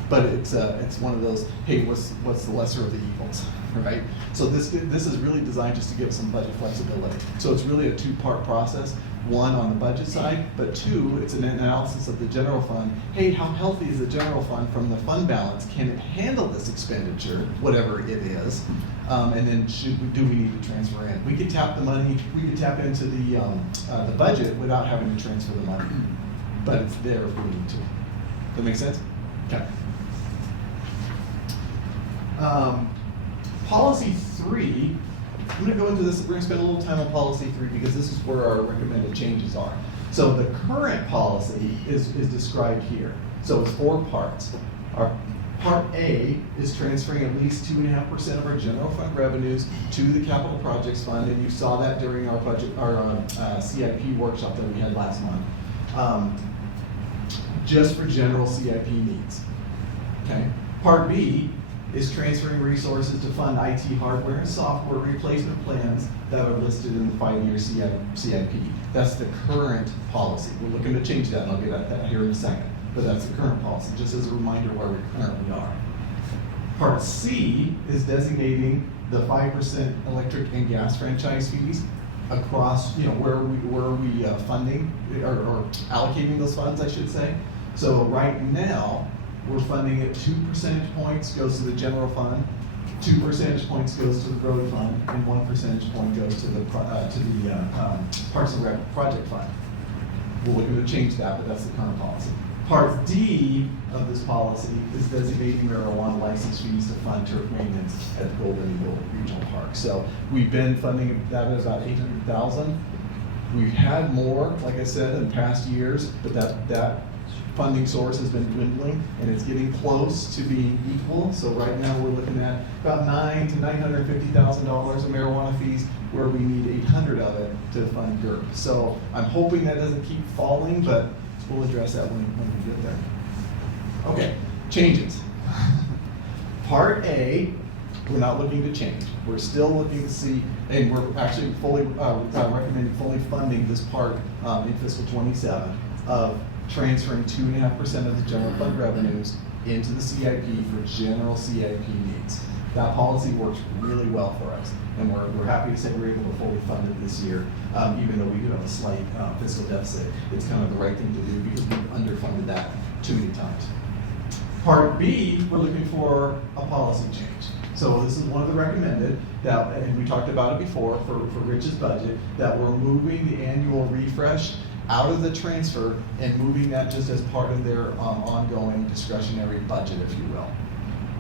But it's one of those, hey, what's the lesser of the evils, right? So this is really designed just to give some budget flexibility. So it's really a two-part process. One, on the budget side, but two, it's an analysis of the general fund. Hey, how healthy is the general fund from the fund balance? Can it handle this expenditure, whatever it is? And then do we need to transfer in? We could tap the money, we could tap into the budget without having to transfer the money. But it's there if we need to. Does that make sense? Okay. Policy 3, I'm going to go into this, we're going to spend a little time on policy 3 because this is where our recommended changes are. So the current policy is described here. So it's 4 parts. Our part A is transferring at least 2.5% of our general fund revenues to the capital projects fund, and you saw that during our CIP workshop that we had last month. Just for general CIP needs. Okay. Part B is transferring resources to fund IT hardware and software replacement plans that are listed in the 5-year CIP. That's the current policy. We're looking to change that, and I'll get at that here in a second. But that's the current policy, just as a reminder where we currently are. Part C is designating the 5% electric and gas franchise fees across, where are we funding, or allocating those funds, I should say. So right now, we're funding it 2 percentage points goes to the general fund, 2 percentage points goes to the road fund, and 1 percentage point goes to the Parks and Rec project fund. We're looking to change that, but that's the current policy. Part D of this policy is designating marijuana license fees to fund turf maintenance at the Golden Eagle Regional Park. So we've been funding that at about $800,000. We've had more, like I said, in past years, but that funding source has been dwindling, and it's getting close to being equal. So right now we're looking at about $900,000 to $950,000 of marijuana fees, where we need 800 of it to fund GURP. So I'm hoping that doesn't keep falling, but we'll address that when we get there. Okay, changes. Part A, we're not looking to change. We're still looking to see, and we're actually fully recommending fully funding this part in fiscal 27 of transferring 2.5% of the general fund revenues into the CIP for general CIP needs. That policy works really well for us, and we're happy to say we're able to fully fund it this year, even though we do have a slight fiscal deficit. It's kind of the right thing to do because we've underfunded that too many times. Part B, we're looking for a policy change. So this is one of the recommended, that, and we talked about it before for Rich's budget, that we're moving the annual refresh out of the transfer and moving that just as part of their ongoing discretionary budget, if you will.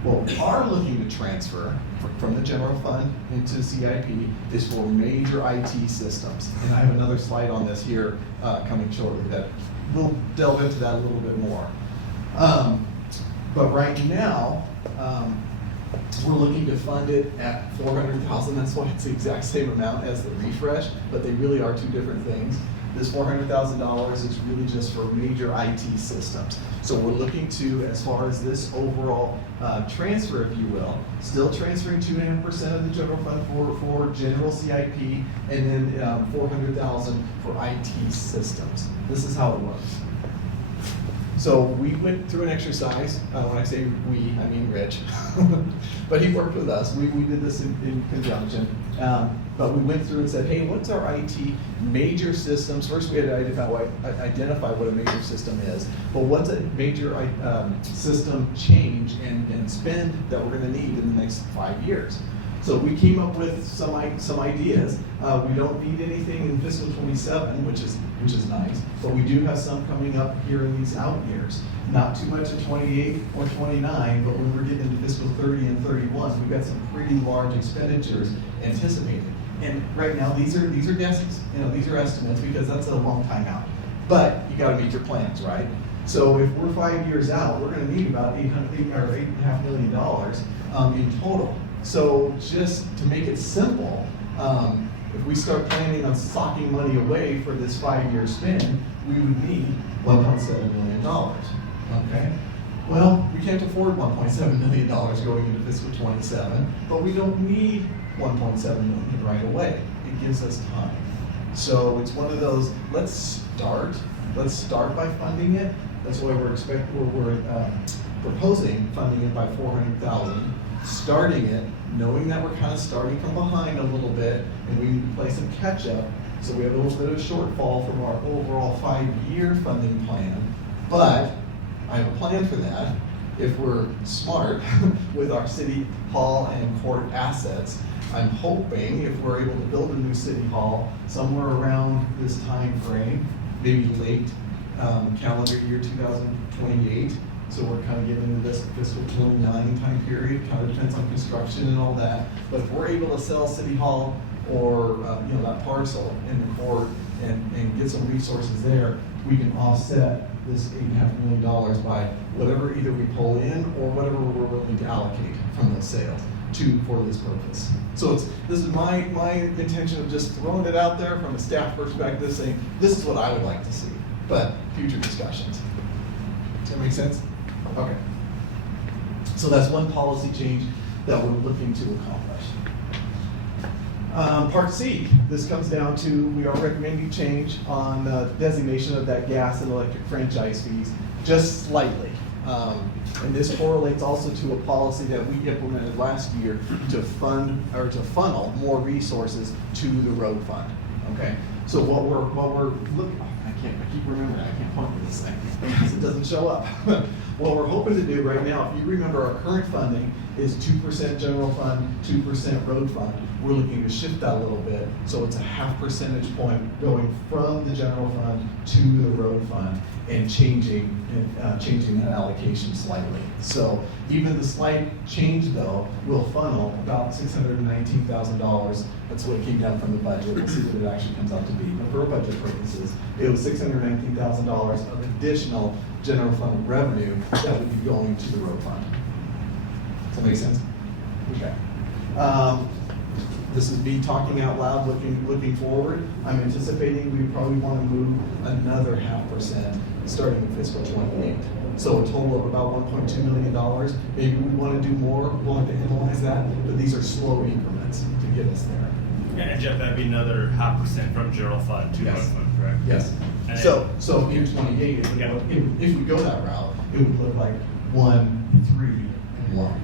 What we are looking to transfer from the general fund into CIP is for major IT systems. And I have another slide on this here coming shortly that we'll delve into that a little bit more. But right now, we're looking to fund it at $400,000. That's why it's the exact same amount as the refresh, but they really are two different things. This $400,000 is really just for major IT systems. So we're looking to, as far as this overall transfer, if you will, still transferring 2.5% of the general fund for general CIP, and then 400,000 for IT systems. This is how it works. So we went through an exercise. When I say we, I mean Rich, but he worked with us. We did this in conjunction. But we went through and said, hey, what's our IT major systems? First, we had to identify what a major system is. But what's a major system change and spend that we're going to need in the next 5 years? So we came up with some ideas. We don't need anything in fiscal 27, which is nice, but we do have some coming up here in these out years. Not too much in 28 or 29, but when we're getting into fiscal 30 and 31, we've got some pretty large expenditures anticipated. And right now, these are guesses. These are estimates because that's a long time out. But you got to meet your plans, right? So if we're 5 years out, we're going to need about $8.5 million in total. So just to make it simple, if we start planning on socking money away for this 5-year spend, we would need $1.7 million. Okay? Well, we can't afford $1.7 million going into fiscal 27, but we don't need $1.7 million right away. It gives us time. So it's one of those, let's start by funding it. That's why we're proposing funding it by $400,000, starting it, knowing that we're kind of starting from behind a little bit, and we need to play some catch up. So we have a little bit of a shortfall from our overall 5-year funding plan, but I have a plan for that. If we're smart with our city hall and court assets, I'm hoping if we're able to build a new city hall somewhere around this time frame, maybe late calendar year 2028. So we're kind of getting into this fiscal 29 time period. Kind of depends on construction and all that. But if we're able to sell city hall or that parcel in the court and get some resources there, we can offset this $8.5 million by whatever either we pull in or whatever we're willing to allocate from those sales for this purpose. So this is my intention of just throwing it out there from a staff perspective, saying this is what I would like to see, but future discussions. Does that make sense? Okay. So that's one policy change that we're looking to accomplish. Part C, this comes down to, we are recommending change on the designation of that gas and electric franchise fees just slightly. And this correlates also to a policy that we implemented last year to fund or to funnel more resources to the road fund. okay? So what we're looking, I keep remembering, I can't point to this thing, because it doesn't show up. What we're hoping to do right now, if you remember, our current funding is 2% general fund, 2% road fund. We're looking to shift that a little bit, so it's a 0.5 percentage point going from the general fund to the road fund and changing that allocation slightly. So even the slight change though will funnel about $619,000. That's what came down from the budget. We'll see what it actually comes out to be. But for budget purposes, it was $619,000 of additional general fund revenue that would be going to the road fund. Does that make sense? Okay. This is me talking out loud, looking forward. I'm anticipating we probably want to move another 0.5% starting in fiscal 28. So a total of about $1.2 million. Maybe we want to do more, willing to analyze that, but these are slow increments to get us there. And Jeff, that'd be another 0.5% from general fund to road Yes. fund, correct? Yes. And So in 28, if we go that route, it would look like 1, 3, and 1.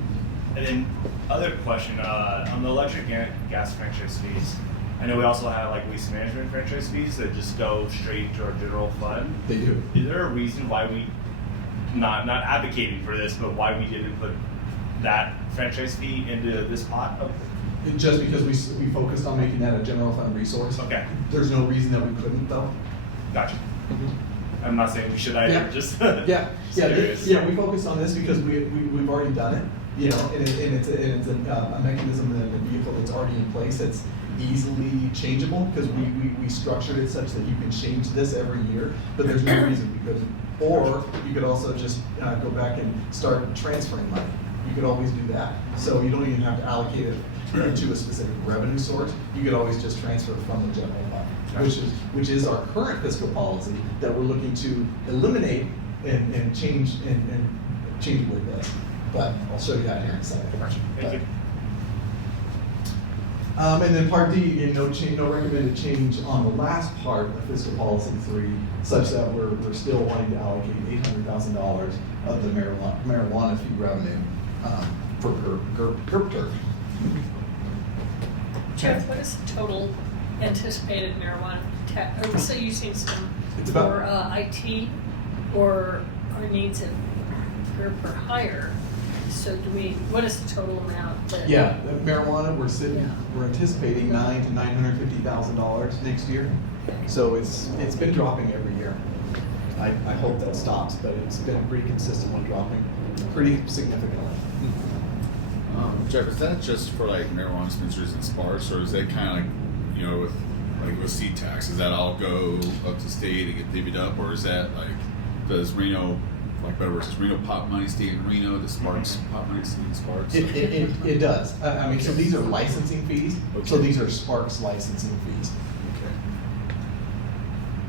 And then, other question, on the electric and gas franchise fees, I know we also have like waste management franchise fees that just go straight to our general fund. They do. Is there a reason why we, not advocating for this, but why we didn't put that franchise fee into this pot? Just because we focused on making that a general fund resource. Okay, There's no reason that we couldn't though. gotcha. I'm not saying we should either, Yeah. just Yeah, we focused on this because we've already done it, you know, and it's a mechanism and a vehicle that's already in place that's easily changeable because we structured it such that you can change this every year, but there's no reason we couldn't. Or you could also just go back and start transferring money. You could always do that. So you don't even have to allocate it to a specific revenue source. You could always just transfer from the general fund, which is our current fiscal policy that we're looking to eliminate and change with this. But I'll show you that here in a second. Thank you. And then part D, again, no recommended change on the last part of fiscal policy 3, such that we're still wanting to allocate $800,000 of the marijuana fee revenue for GERB turf. Jeff, what is the total anticipated marijuana tax? Are we still using some It's about- for IT or our needs of per hire? So what is the total amount that? Yeah, the marijuana, we're anticipating $900,000 to $950,000 next year. So it's been dropping every year. I hope that stops, but it's been pretty consistent on dropping pretty significantly. Jeff, is that just for like marijuana dispensaries and sparks, or is that kind of like, you know, with seed tax, does that all go up to state and get divvied up, or is that like, does Reno, like better words, does Reno pot money stay in Reno, does Sparks pot money stay in Sparks? It does. I mean, so these are licensing fees. So Okay. these are Sparks licensing fees.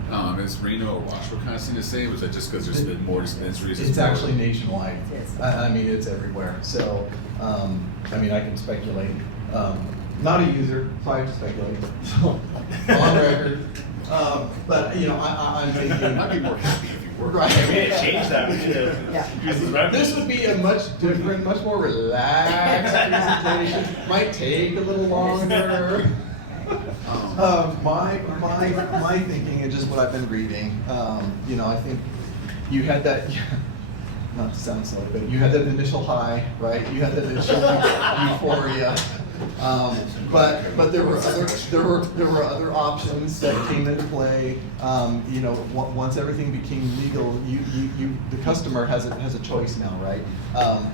Okay. Is Reno or Washoe kind of seem the same, or is that just because there's been more dispensaries? It's actually nationwide. I mean, it's everywhere. So, I mean, I can speculate. Not a user, so I have to speculate. So, on record. But, you know, I'm thinking. I'd be more happy if you were. Right. We need to change that, we need to use the revenue. This would be a much different, much more relaxed presentation. Might take a little longer. My thinking and just what I've been reading, you know, I think you had that, not to sound silly, but you had that initial high, right? You had that initial euphoria. But there were other options that came into play. You know, once everything became legal, the customer has a choice now, right?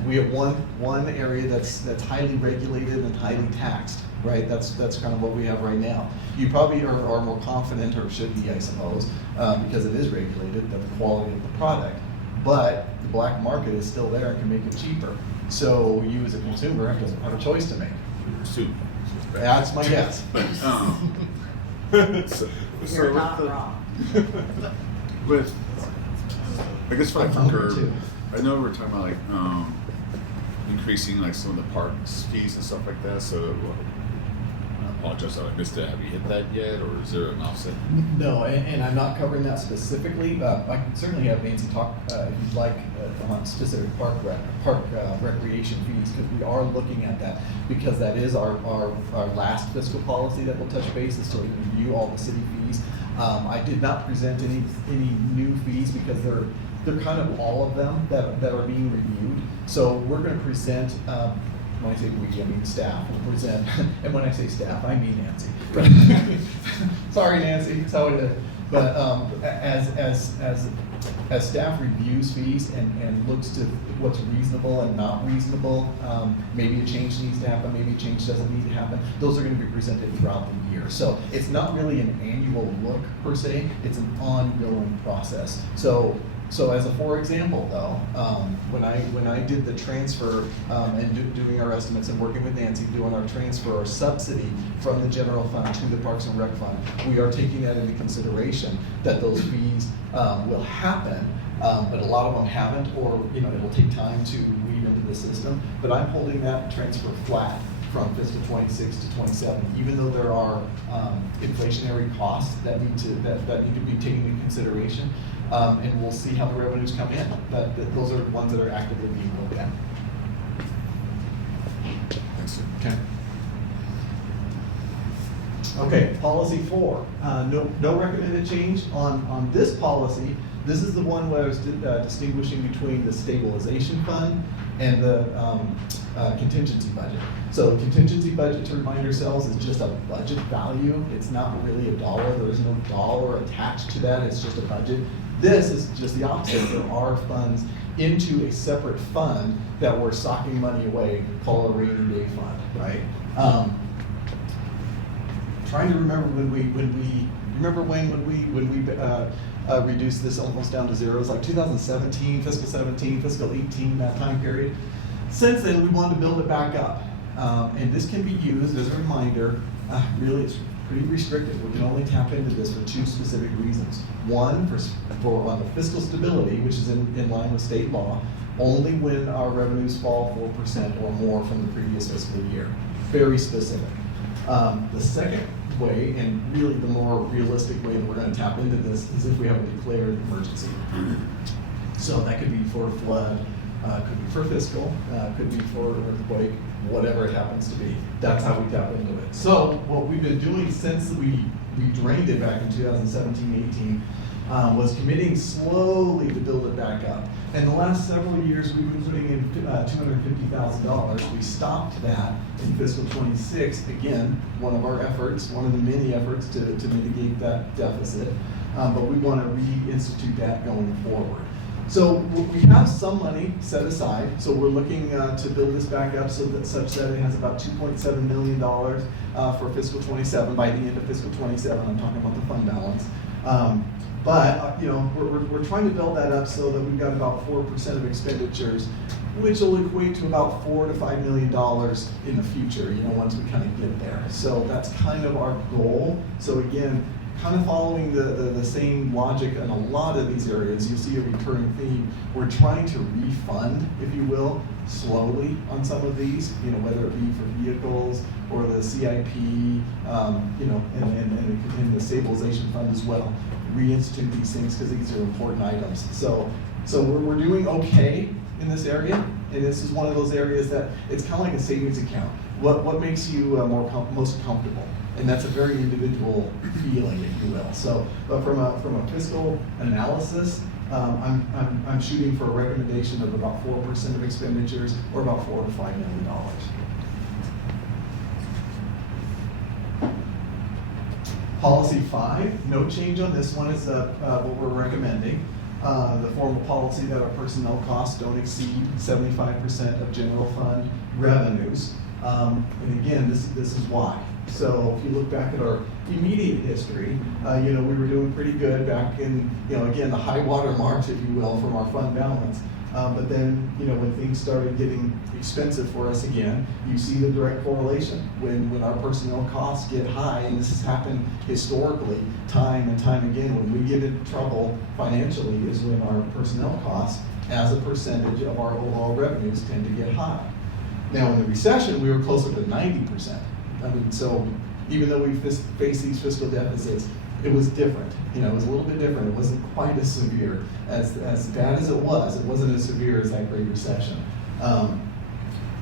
We have one area that's highly regulated and highly taxed, right? That's kind of what we have right now. You probably are more confident, or should be, I suppose, because it is regulated, that the quality of the product. But the black market is still there and can make it cheaper. So you as a consumer have a choice to make. Soup. That's my guess. You're not wrong. With, I guess for like I'm hungry curb, too. I know we're talking about like increasing like some of the parks fees and stuff like that. So apologize if I missed it. Have you hit that yet, or is there an offset? No, and I'm not covering that specifically. I can certainly have Nancy talk, if you'd like, on specific park recreation fees, because we are looking at that, because that is our last fiscal policy that will touch base, is to review all the city fees. I did not present any new fees, because they're kind of all of them that are being reviewed. So we're going to present, when I say we, I mean staff will present, and when I say staff, I mean Nancy. Sorry, Nancy, that's how it is. But as staff reviews fees and looks to what's reasonable and not reasonable, maybe a change needs to happen, maybe a change doesn't need to happen, those are going to be presented throughout the year. So it's not really an annual look per se, it's an ongoing process. So as a for example though, when I did the transfer and doing our estimates and working with Nancy doing our transfer or subsidy from the general fund to the Parks and Rec fund, we are taking that into consideration that those fees will happen, but a lot of them haven't, or it will take time to weave into the system. But I'm holding that transfer flat from fiscal 26 to 27, even though there are inflationary costs that need to be taken into consideration. And we'll see how the revenues come in. But those are ones that are actively being looked at. Thanks. Okay. Okay, policy 4. No recommended change on this policy. This is the one where I was distinguishing between the stabilization fund and the contingency budget. So the contingency budget, to remind ourselves, is just a budget value. It's not really a dollar. There's no dollar attached to that. It's just a budget. This is just the opposite. There are funds into a separate fund that we're socking money away, called a rainy day fund, right? Trying to remember when we reduced this almost down to zero. It was like 2017, fiscal 17, fiscal 18, that time period. Since then, we wanted to build it back up. And this can be used as a reminder. Really, it's pretty restricted. We can only tap into this for 2 specific reasons. One, for on the fiscal stability, which is in line with state law, only when our revenues fall 4% or more from the previous fiscal year. Very specific. The second way, and really the more realistic way that we're going to tap into this, is if we have a declared emergency. So that could be for flood, could be for fiscal, could be for earthquake, whatever it happens to be. That's how we tap into it. So what we've been doing since we drained it back in 2017-18 was committing slowly to build it back up. And the last several years we've been putting in $250,000. We stopped that in fiscal 26. Again, one of our efforts, one of the many efforts to mitigate that deficit. But we want to reinstitute that going forward. So we have some money set aside, so we're looking to build this back up such that it has about $2.7 million for fiscal 27 by the end of fiscal 27. I'm talking about the fund balance. But we're trying to build that up so that we've got about 4% of expenditures, which will equate to about $4 to $5 million in the future, once we kind of get there. So that's kind of our goal. So again, kind of following the same logic in a lot of these areas, you'll see a recurring theme. We're trying to refund, if you will, slowly on some of these, whether it be for vehicles or the CIP, and the stabilization fund as well. Reinstitute these things because these are important items. So we're doing okay in this area, and this is one of those areas that it's kind of like a savings account. What makes you most comfortable? And that's a very individual feeling, if you will. So, but from a fiscal analysis, I'm shooting for a recommendation of about 4% of expenditures, or about $4 to $5 million. Policy 5, no change on this one, is what we're recommending. The formal policy that our personnel costs don't exceed 75% of general fund revenues. And again, this is why. So if you look back at our immediate history, we were doing pretty good back in, again, the high water marks, if you will, from our fund balance. But then, when things started getting expensive for us again, you see the direct correlation. When our personnel costs get high, and this has happened historically, time and time again, when we get into trouble financially is when our personnel costs, as a percentage of our overall revenues, tend to get high. Now, in the recession, we were closer to 90%. So even though we faced these fiscal deficits, it was different. You know, it was a little bit different. It wasn't quite as severe. As bad as it wasn't as severe as that Great Recession,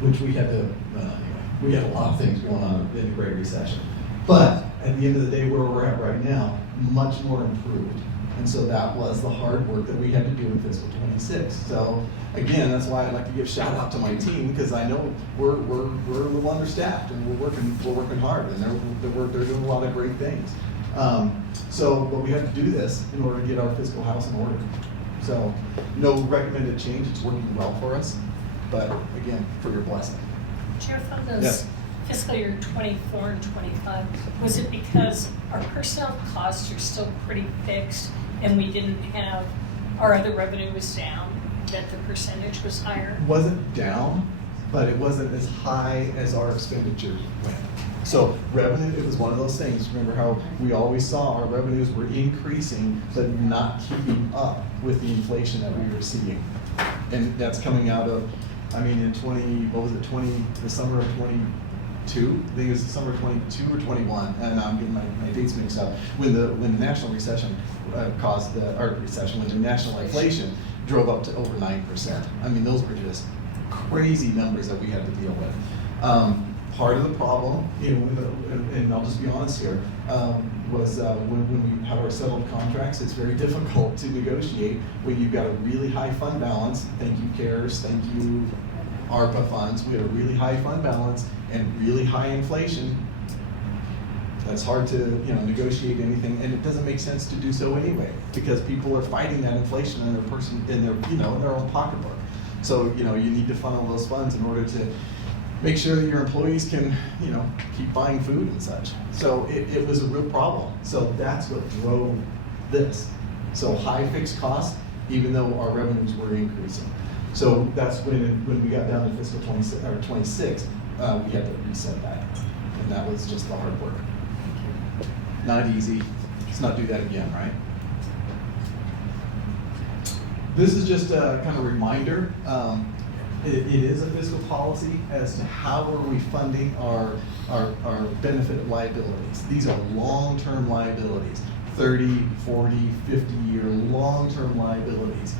which we had to, anyway, we had a lot of things going on in the Great Recession. But at the end of the day, where we're at right now, much more improved. And so that was the hard work that we had to do in fiscal 26. So again, that's why I'd like to give a shout out to my team, because I know we're a little understaffed and we're working hard, and they're doing a lot of great things. But we have to do this in order to get our fiscal house in order. So no recommended change. It's working well for us, but again, for your blessing. Jeff, on those Yes. fiscal year 24 and 25, was it because our personnel costs are still pretty fixed and we didn't have, our other revenue was down, that the percentage was higher? It wasn't down, but it wasn't as high as our expenditure went. So revenue, it was one of those things. Remember how we always saw our revenues were increasing, but not keeping up with the inflation that we were seeing. And that's coming out of, I mean, in the summer of 22? I think it was the summer of 22 or 21, and I'm getting my dates mixed up. When the national recession when the national inflation drove up to over 9%. I mean, those were just crazy numbers that we had to deal with. Part of the problem, you know, and I'll just be honest here, was when we have our settled contracts, it's very difficult to negotiate when you've got a really high fund balance. Thank you, CARES, thank you, ARPA funds. We had a really high fund balance and really high inflation. That's hard to, you know, negotiate anything, and it doesn't make sense to do so anyway, because people are fighting that inflation in their own pocketbook. So, you know, you need to funnel those funds in order to make sure that your employees can, you know, keep buying food and such. So it was a real problem. So that's what drove this. So high fixed costs, even though our revenues were increasing. So that's when we got down to fiscal 26, we had to reset that. And that was just the hard work. Not easy. Let's not do that again, right? This is just a kind of reminder. It is a fiscal policy as to how are we funding our benefit liabilities. These are long-term liabilities, 30, 40, 50-year long-term liabilities.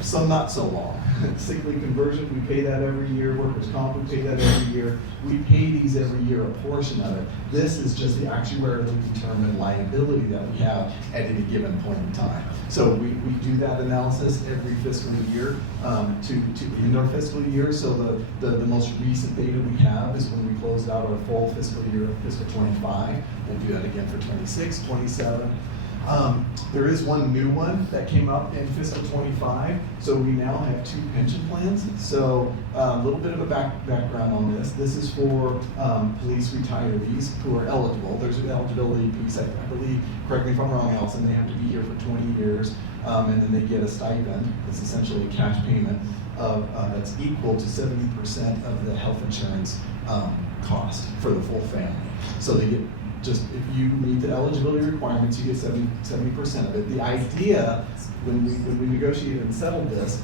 Some not so long. Sick leave conversion, we pay that every year. Workers' comp, we pay that every year. We pay these every year, a portion of it. This is just the actuarially determined liability that we have at any given point in time. So we do that analysis every fiscal year to end our fiscal year. So the most recent data we have is when we closed out our full fiscal year of fiscal 25. We'll do that again for 26, 27. There is one new one that came up in fiscal 25. So we now have 2 pension plans. So a little bit of a background on this. This is for police retirees who are eligible. There's an eligibility piece, I believe, correct me if I'm wrong, Allison, they have to be here for 20 years, and then they get a stipend. It's essentially a cash payment of that's equal to 70% of the health insurance cost for the full family. So they get, just if you meet the eligibility requirements, you get 70% of it. The idea, when we negotiated and settled this,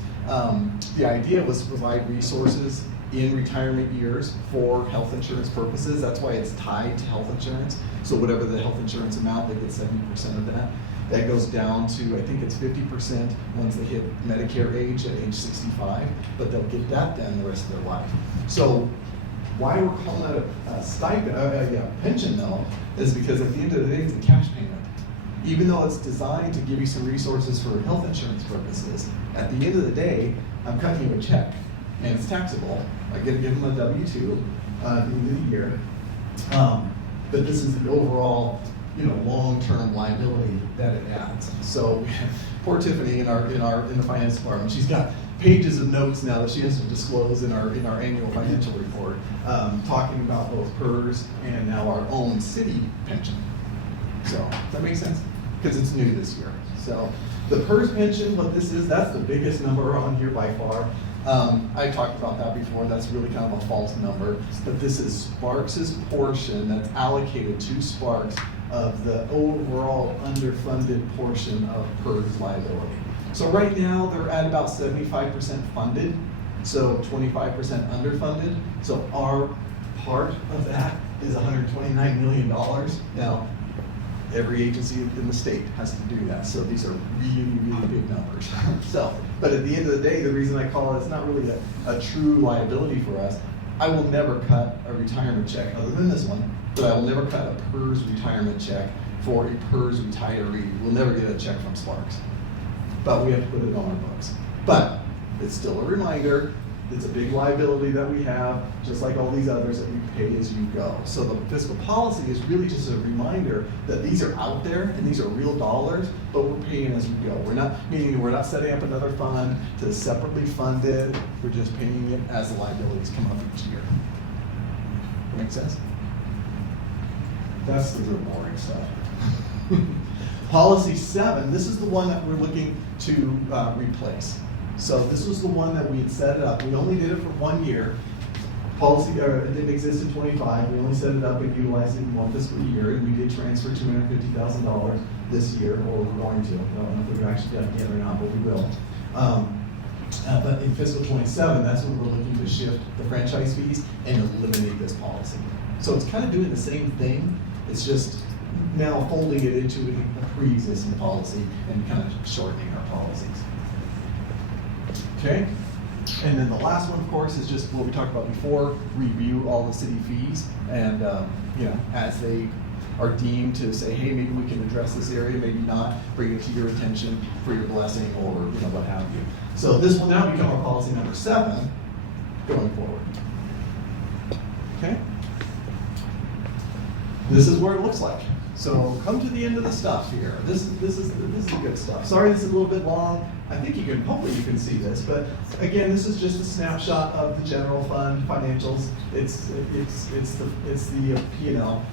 the idea was to provide resources in retirement years for health insurance purposes. That's why it's tied to health insurance. So whatever the health insurance amount, they get 70% of that. That goes down to, I think it's 50% once they hit Medicare age at age 65, but they'll get that then the rest of their life. So why we're calling that a stipend, pension though, is because at the end of the day, it's a cash payment. Even though it's designed to give you some resources for health insurance purposes, at the end of the day, I'm cutting you a check, and it's taxable. I give them a W-2 at the end of the year. But this is the overall, long-term liability that it adds. So poor Tiffany in the finance department, she's got pages of notes now that she has to disclose in our annual financial report, talking about both PERS and now our own city pension. So does that make sense? Because it's new this year. So the PERS pension, what this is, that's the biggest number on here by far. I talked about that before. That's really kind of a false number, but this is Sparks' portion that's allocated to Sparks of the overall underfunded portion of PERS liability. So right now they're at about 75% funded, so 25% underfunded. So our part of that is $129 million. Now, every agency in the state has to do that, so these are really, really big numbers. So, but at the end of the day, the reason I call it's not really a true liability for us. I will never cut a retirement check, other than this one, but I will never cut a PERS retirement check for a PERS retiree. We'll never get a check from Sparks, but we have to put it on our books. But it's still a reminder, it's a big liability that we have, just like all these others that we pay as you go. So the fiscal policy is really just a reminder that these are out there and these are real dollars, but we're paying as we go. We're not, meaning we're not setting up another fund to separately fund it, we're just paying it as the liabilities come up each year. Make sense? That's the real boring stuff. Policy 7, this is the one that we're looking to replace. So this was the one that we had set it up. We only did it for 1 year. Policy, it didn't exist in 25. We only set it up and utilized it in 1 fiscal year, and we did transfer $250,000 this year, or we're going to. I don't know if we've actually done it yet or not, but we will. But in fiscal 27, that's when we're looking to shift the franchise fees and eliminate this policy. So it's kind of doing the same thing. It's just now folding it into a pre-existing policy and kind of shortening our policies. Okay? And then the last one, of course, is just what we talked about before, review all the city fees. And, as they are deemed to say, hey, maybe we can address this area, maybe not, bring it to your attention for your blessing or, what have you. So this will now become our policy number 7 going forward. Okay? This is what it looks like. So come to the end of the stuff here. This is the good stuff. Sorry, this is a little bit long. I think hopefully you can see this, but again, this is just a snapshot of the general fund financials. It's the P&L,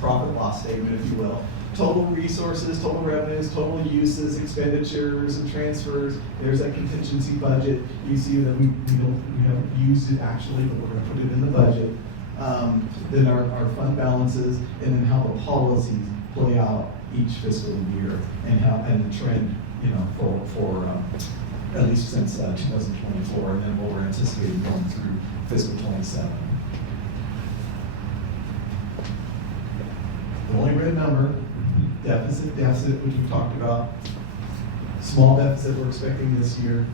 profit loss statement, if you will. Total resources, total revenues, total uses, expenditures, and transfers. There's that contingency budget. You see that we haven't used it actually, but we're going to put it in the budget. Then our fund balances, and then how the policies play out each fiscal year, and the trend, for at least since 2024, and then what we're anticipating going through fiscal 27. The only red number, deficit, which we've talked about, small deficit we're expecting this year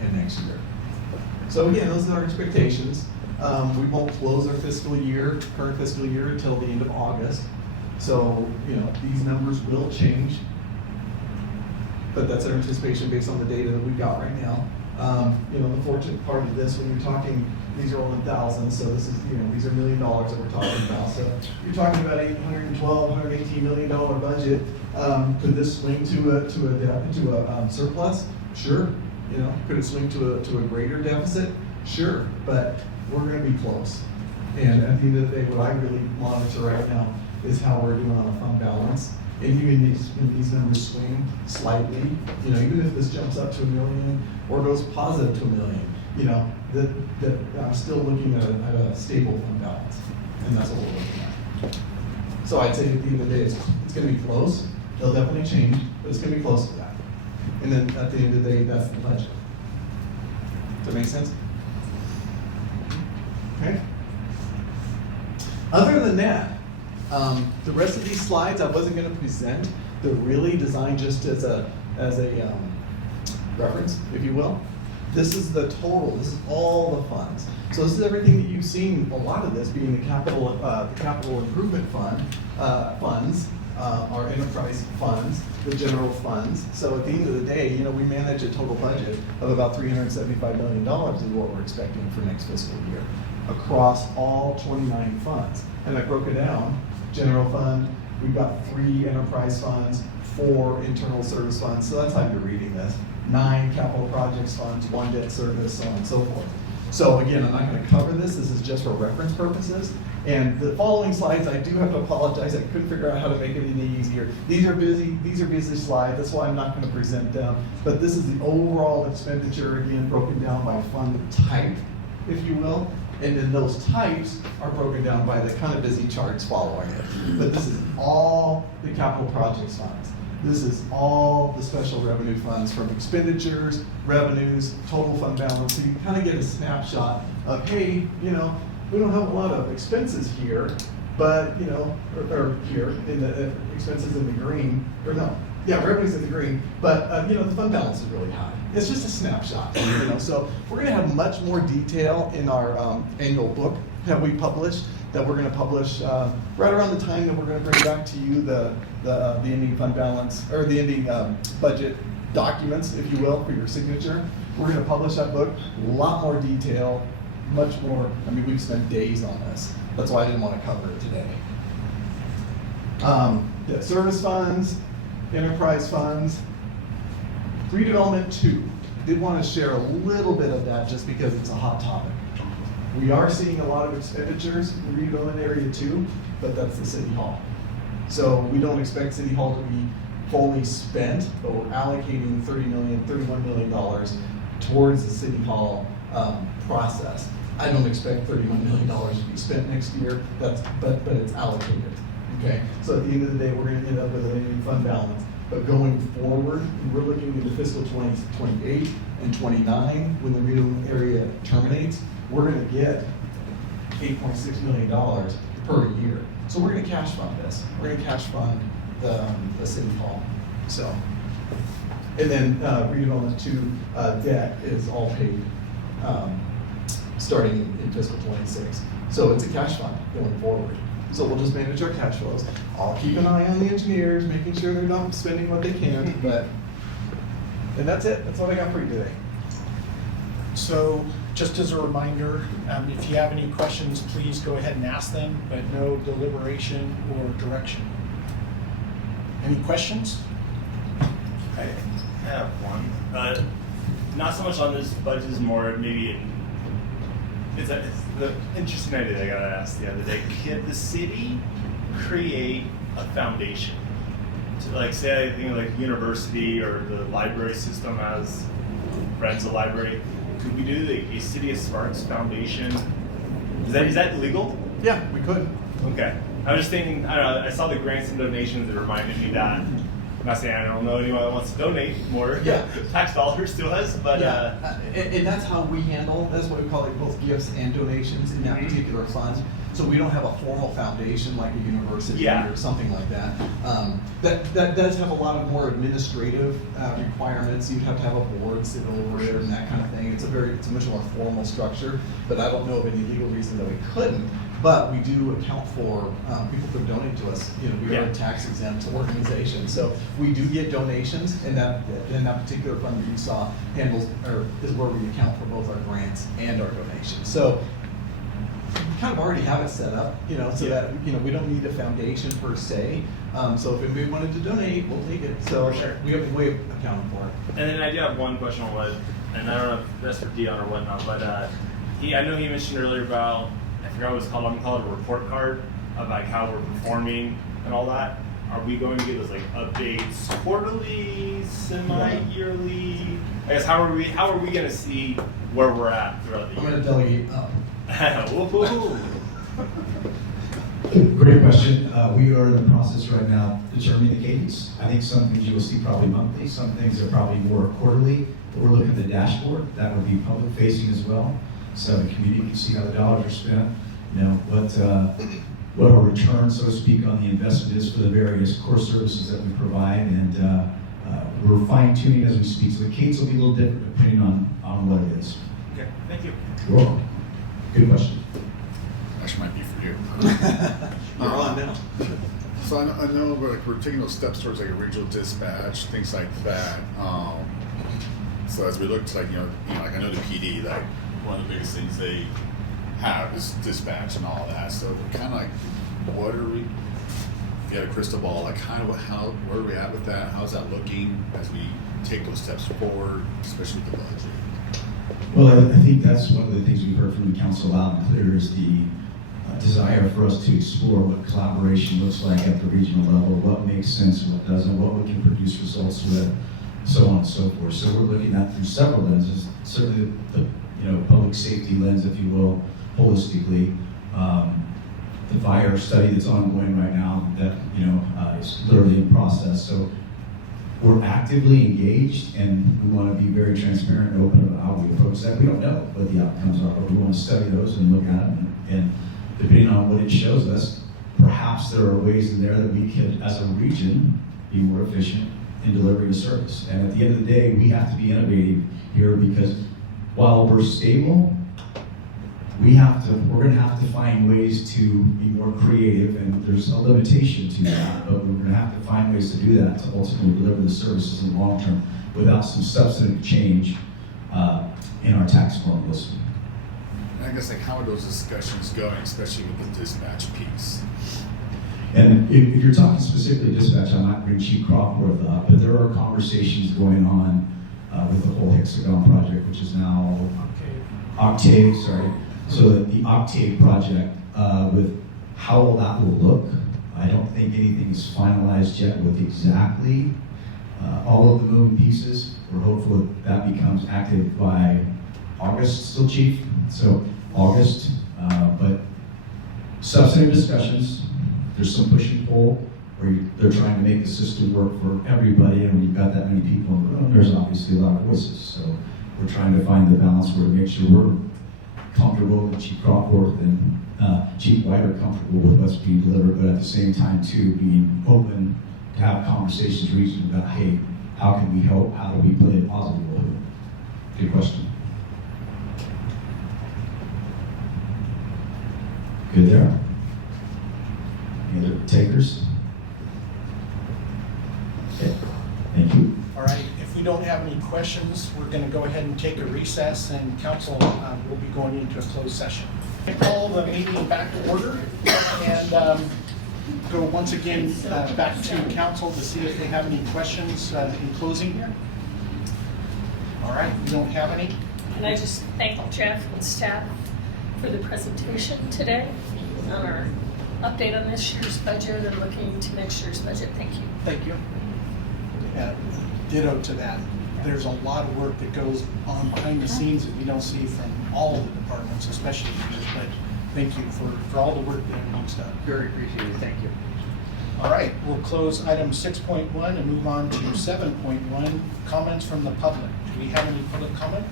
and next year. So again, those are our expectations. We won't close our current fiscal year until the end of August. So, these numbers will change. But that's our anticipation based on the data that we've got right now. The fortunate part of this, when you're talking, these are all in thousands, so this is, these are $1 million that we're talking about. So you're talking about $112, $118 million budget. Could this swing to a surplus? Sure. Could it swing to a greater deficit? Sure. But we're going to be close. And at the end of the day, what I really monitor right now is how we're doing on a fund balance. And even these numbers swing slightly, even if this jumps up to $1 million or goes positive to $1 million, that I'm still looking at a stable fund balance, and that's what we're looking at. So I'd say at the end of the day, it's going to be close. They'll definitely change, but it's going to be close to that. And then at the end of the day, that's the budget. Does that make sense? Okay. Other than that, the rest of these slides I wasn't going to present. They're really designed just as a reference, if you will. This is the total. This is all the funds. So this is everything that you've seen. A lot of this being the capital improvement funds, our enterprise funds, the general funds. So at the end of the day, we manage a total budget of about $375 million is what we're expecting for next fiscal year across all 29 funds. And I broke it down. General fund, we've got 3 enterprise funds, 4 internal service funds. So that's how you're reading this. 9 capital projects funds, 1 debt service, so on and so forth. So again, I'm not going to cover this. This is just for reference purposes. And the following slides, I do have to apologize. I couldn't figure out how to make it any easier. These are busy slides. That's why I'm not going to present them. But this is the overall expenditure, again, broken down by fund type, if you will. And then those types are broken down by the kind of busy charts following it. But this is all the capital projects funds. This is all the special revenue funds from expenditures, revenues, total fund balance. So you kind of get a snapshot of, hey, we don't have a lot of expenses here, but, you know, or here, in the expenses in the green, or no, yeah, revenues in the green, but, you know, the fund balance is really high. It's just a snapshot, you know, so we're gonna have much more detail in our annual book that we publish, that we're gonna publish right around the time that we're gonna bring back to you the ending fund balance, or the ending budget documents, if you will, for your signature. We're gonna publish that book, a lot more detail, much more, I mean, we've spent days on this. That's why I didn't want to cover it today. Yeah, service funds, enterprise funds, redevelopment 2. Did want to share a little bit of that just because it's a hot topic. We are seeing a lot of expenditures in redevelopment area 2, but that's the city hall. So we don't expect city hall to be fully spent, but we're allocating $31 million towards the city hall process. I don't expect $31 million to be spent next year, but it's allocated, okay? So at the end of the day, we're gonna end up with a ending fund balance. But going forward, we're looking into fiscal 2028 and 29, when the redevelopment area terminates, we're gonna get $8.6 million per year. So we're gonna cash fund this. We're gonna cash fund the city hall, so. And then redevelopment 2 debt is all paid starting in fiscal 26. So it's a cash fund going forward. So we'll just manage our cash flows. I'll keep an eye on the engineers, making sure they're not spending what they can, and that's it. That's what I got for you today. So just as a reminder, if you have any questions, please go ahead and ask them, but no deliberation or direction. Any questions? I have one. Not so much on this budget, is more maybe it's the interesting idea I got asked the other day. Could the city create a foundation to, like, say, I think like university or the library system runs a library? Could we do a City of Sparks Foundation? Is that legal? Yeah, we could. Okay. I was just thinking, I don't know, I saw the grants and donations that reminded me that. I'm not saying I don't know anyone that wants to donate more tax dollars to us, but and that's how we handle, that's what we call it, both gifts and donations in that particular fund. So we don't have a formal foundation like a university or something like that. That does have a lot of more administrative requirements. You'd have to have a board sit over it and that kind of thing. It's a much more formal structure, but I don't know of any legal reason that we couldn't. But we do account for people who donate to us. You know, we are a tax exempt organization, so we do get donations, and that particular fund that you saw is where we account for both our grants and our donations. So we kind of already have it set up, you know, so that we don't need a foundation per se. So if anybody wanted to donate, we'll take it. So we have a way of accounting for it. And then I do have one question on what, and I don't know if that's for Dion or whatnot, but I know he mentioned earlier about, I forgot what it's called, I'm gonna call it a report card of like how we're performing and all that. Are we going to get those like updates quarterly, semi-yearly? I guess how are we gonna see where we're at throughout the year? I'm gonna delegate up. Woo-hoo. Great question. We are in the process right now determining the cadence. I think some things you will see probably monthly, some things are probably more quarterly, but we're looking at the dashboard. That will be public facing as well. So the community can see how the dollars are spent, you know, what our return, so to speak, on the investment is for the various core services that we provide, and we're fine tuning as we speak. So the cadence will be a little different depending on what it is. Okay, thank you. You're welcome. Good question. Actually might be for you. You're on now. So I know we're taking those steps towards like a regional dispatch, things like that. So as we look to like, like I know the PD, like one of the biggest things they have is dispatch and all that. So we're kind of like, what are we, if you had a crystal ball, like kind of where are we at with that? How's that looking as we take those steps forward, especially with the budget? Well, I think that's one of the things we've heard from the council loud and clear is the desire for us to explore what collaboration looks like at the regional level, what makes sense and what doesn't, what we can produce results with, so on and so forth. So we're looking at through several lenses, certainly the public safety lens, if you will, holistically. The fire study that's ongoing right now that is literally in process. So we're actively engaged, and we want to be very transparent and open about how we approach that. We don't know what the outcomes are, but we want to study those and look at them And depending on what it shows us, perhaps there are ways in there that we could, as a region, be more efficient in delivering a service. And at the end of the day, we have to be innovative here, because while we're stable, we're gonna have to find ways to be more creative, and there's a limitation to that, but we're gonna have to find ways to do that to ultimately deliver the services in the long term without some substantive change in our tax formulas. And I guess like how are those discussions going, especially with the dispatch piece? And if you're talking specifically dispatch, I'm not bringing Chief Crawford up, but there are conversations going on with the whole Hexagon project, which is now Octave, sorry. So the Octave project, with how that will look, I don't think anything is finalized yet with exactly all of the moving pieces. We're hopeful that becomes active by August, still, Chief? So August, but substantive discussions, there's some push and pull where they're trying to make the system work for everybody, and when you've got that many people in the room, there's obviously a lot of voices. So we're trying to find the balance where to make sure we're comfortable with Chief Crawford and Chief White are comfortable with what's being delivered, but at the same time too, being open to have conversations regionally about, hey, how can we help? How do we play a positive role here? Good question. Good there. Any other takers? Okay, thank you. All right, if we don't have any questions, we're going to go ahead and take a recess, and council will be going into a closed session. I call the meeting back to order, and go once again back to council to see if they have any questions in closing here. All right, we don't have any. And I just thank Jeff and staff for the presentation today on our update on this year's budget and looking to next year's budget. Thank you. Thank you. Ditto to that. There's a lot of work that goes on behind the scenes that we don't see from all of the departments, especially yours, but thank you for all the work that everyone's done. Very appreciated, thank you. All right, we'll close item 6.1 and move on to 7.1, comments from the public. Do we have any public comment?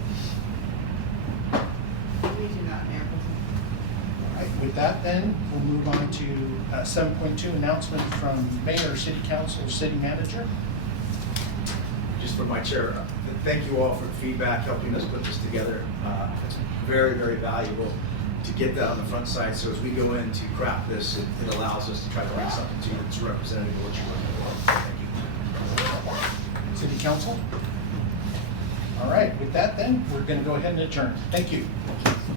We do not, Mayor. All right, with that then, we'll move on to 7.2, announcement from mayor, city council, city manager. Just for my chair, thank you all for the feedback, helping us put this together. It's very, very valuable to get that on the front side, so as we go in to craft this, it allows us to try to bring something to you that's representative of what you're looking for. Thank you. City council? All right, with that then, we're going to go ahead and adjourn. Thank you.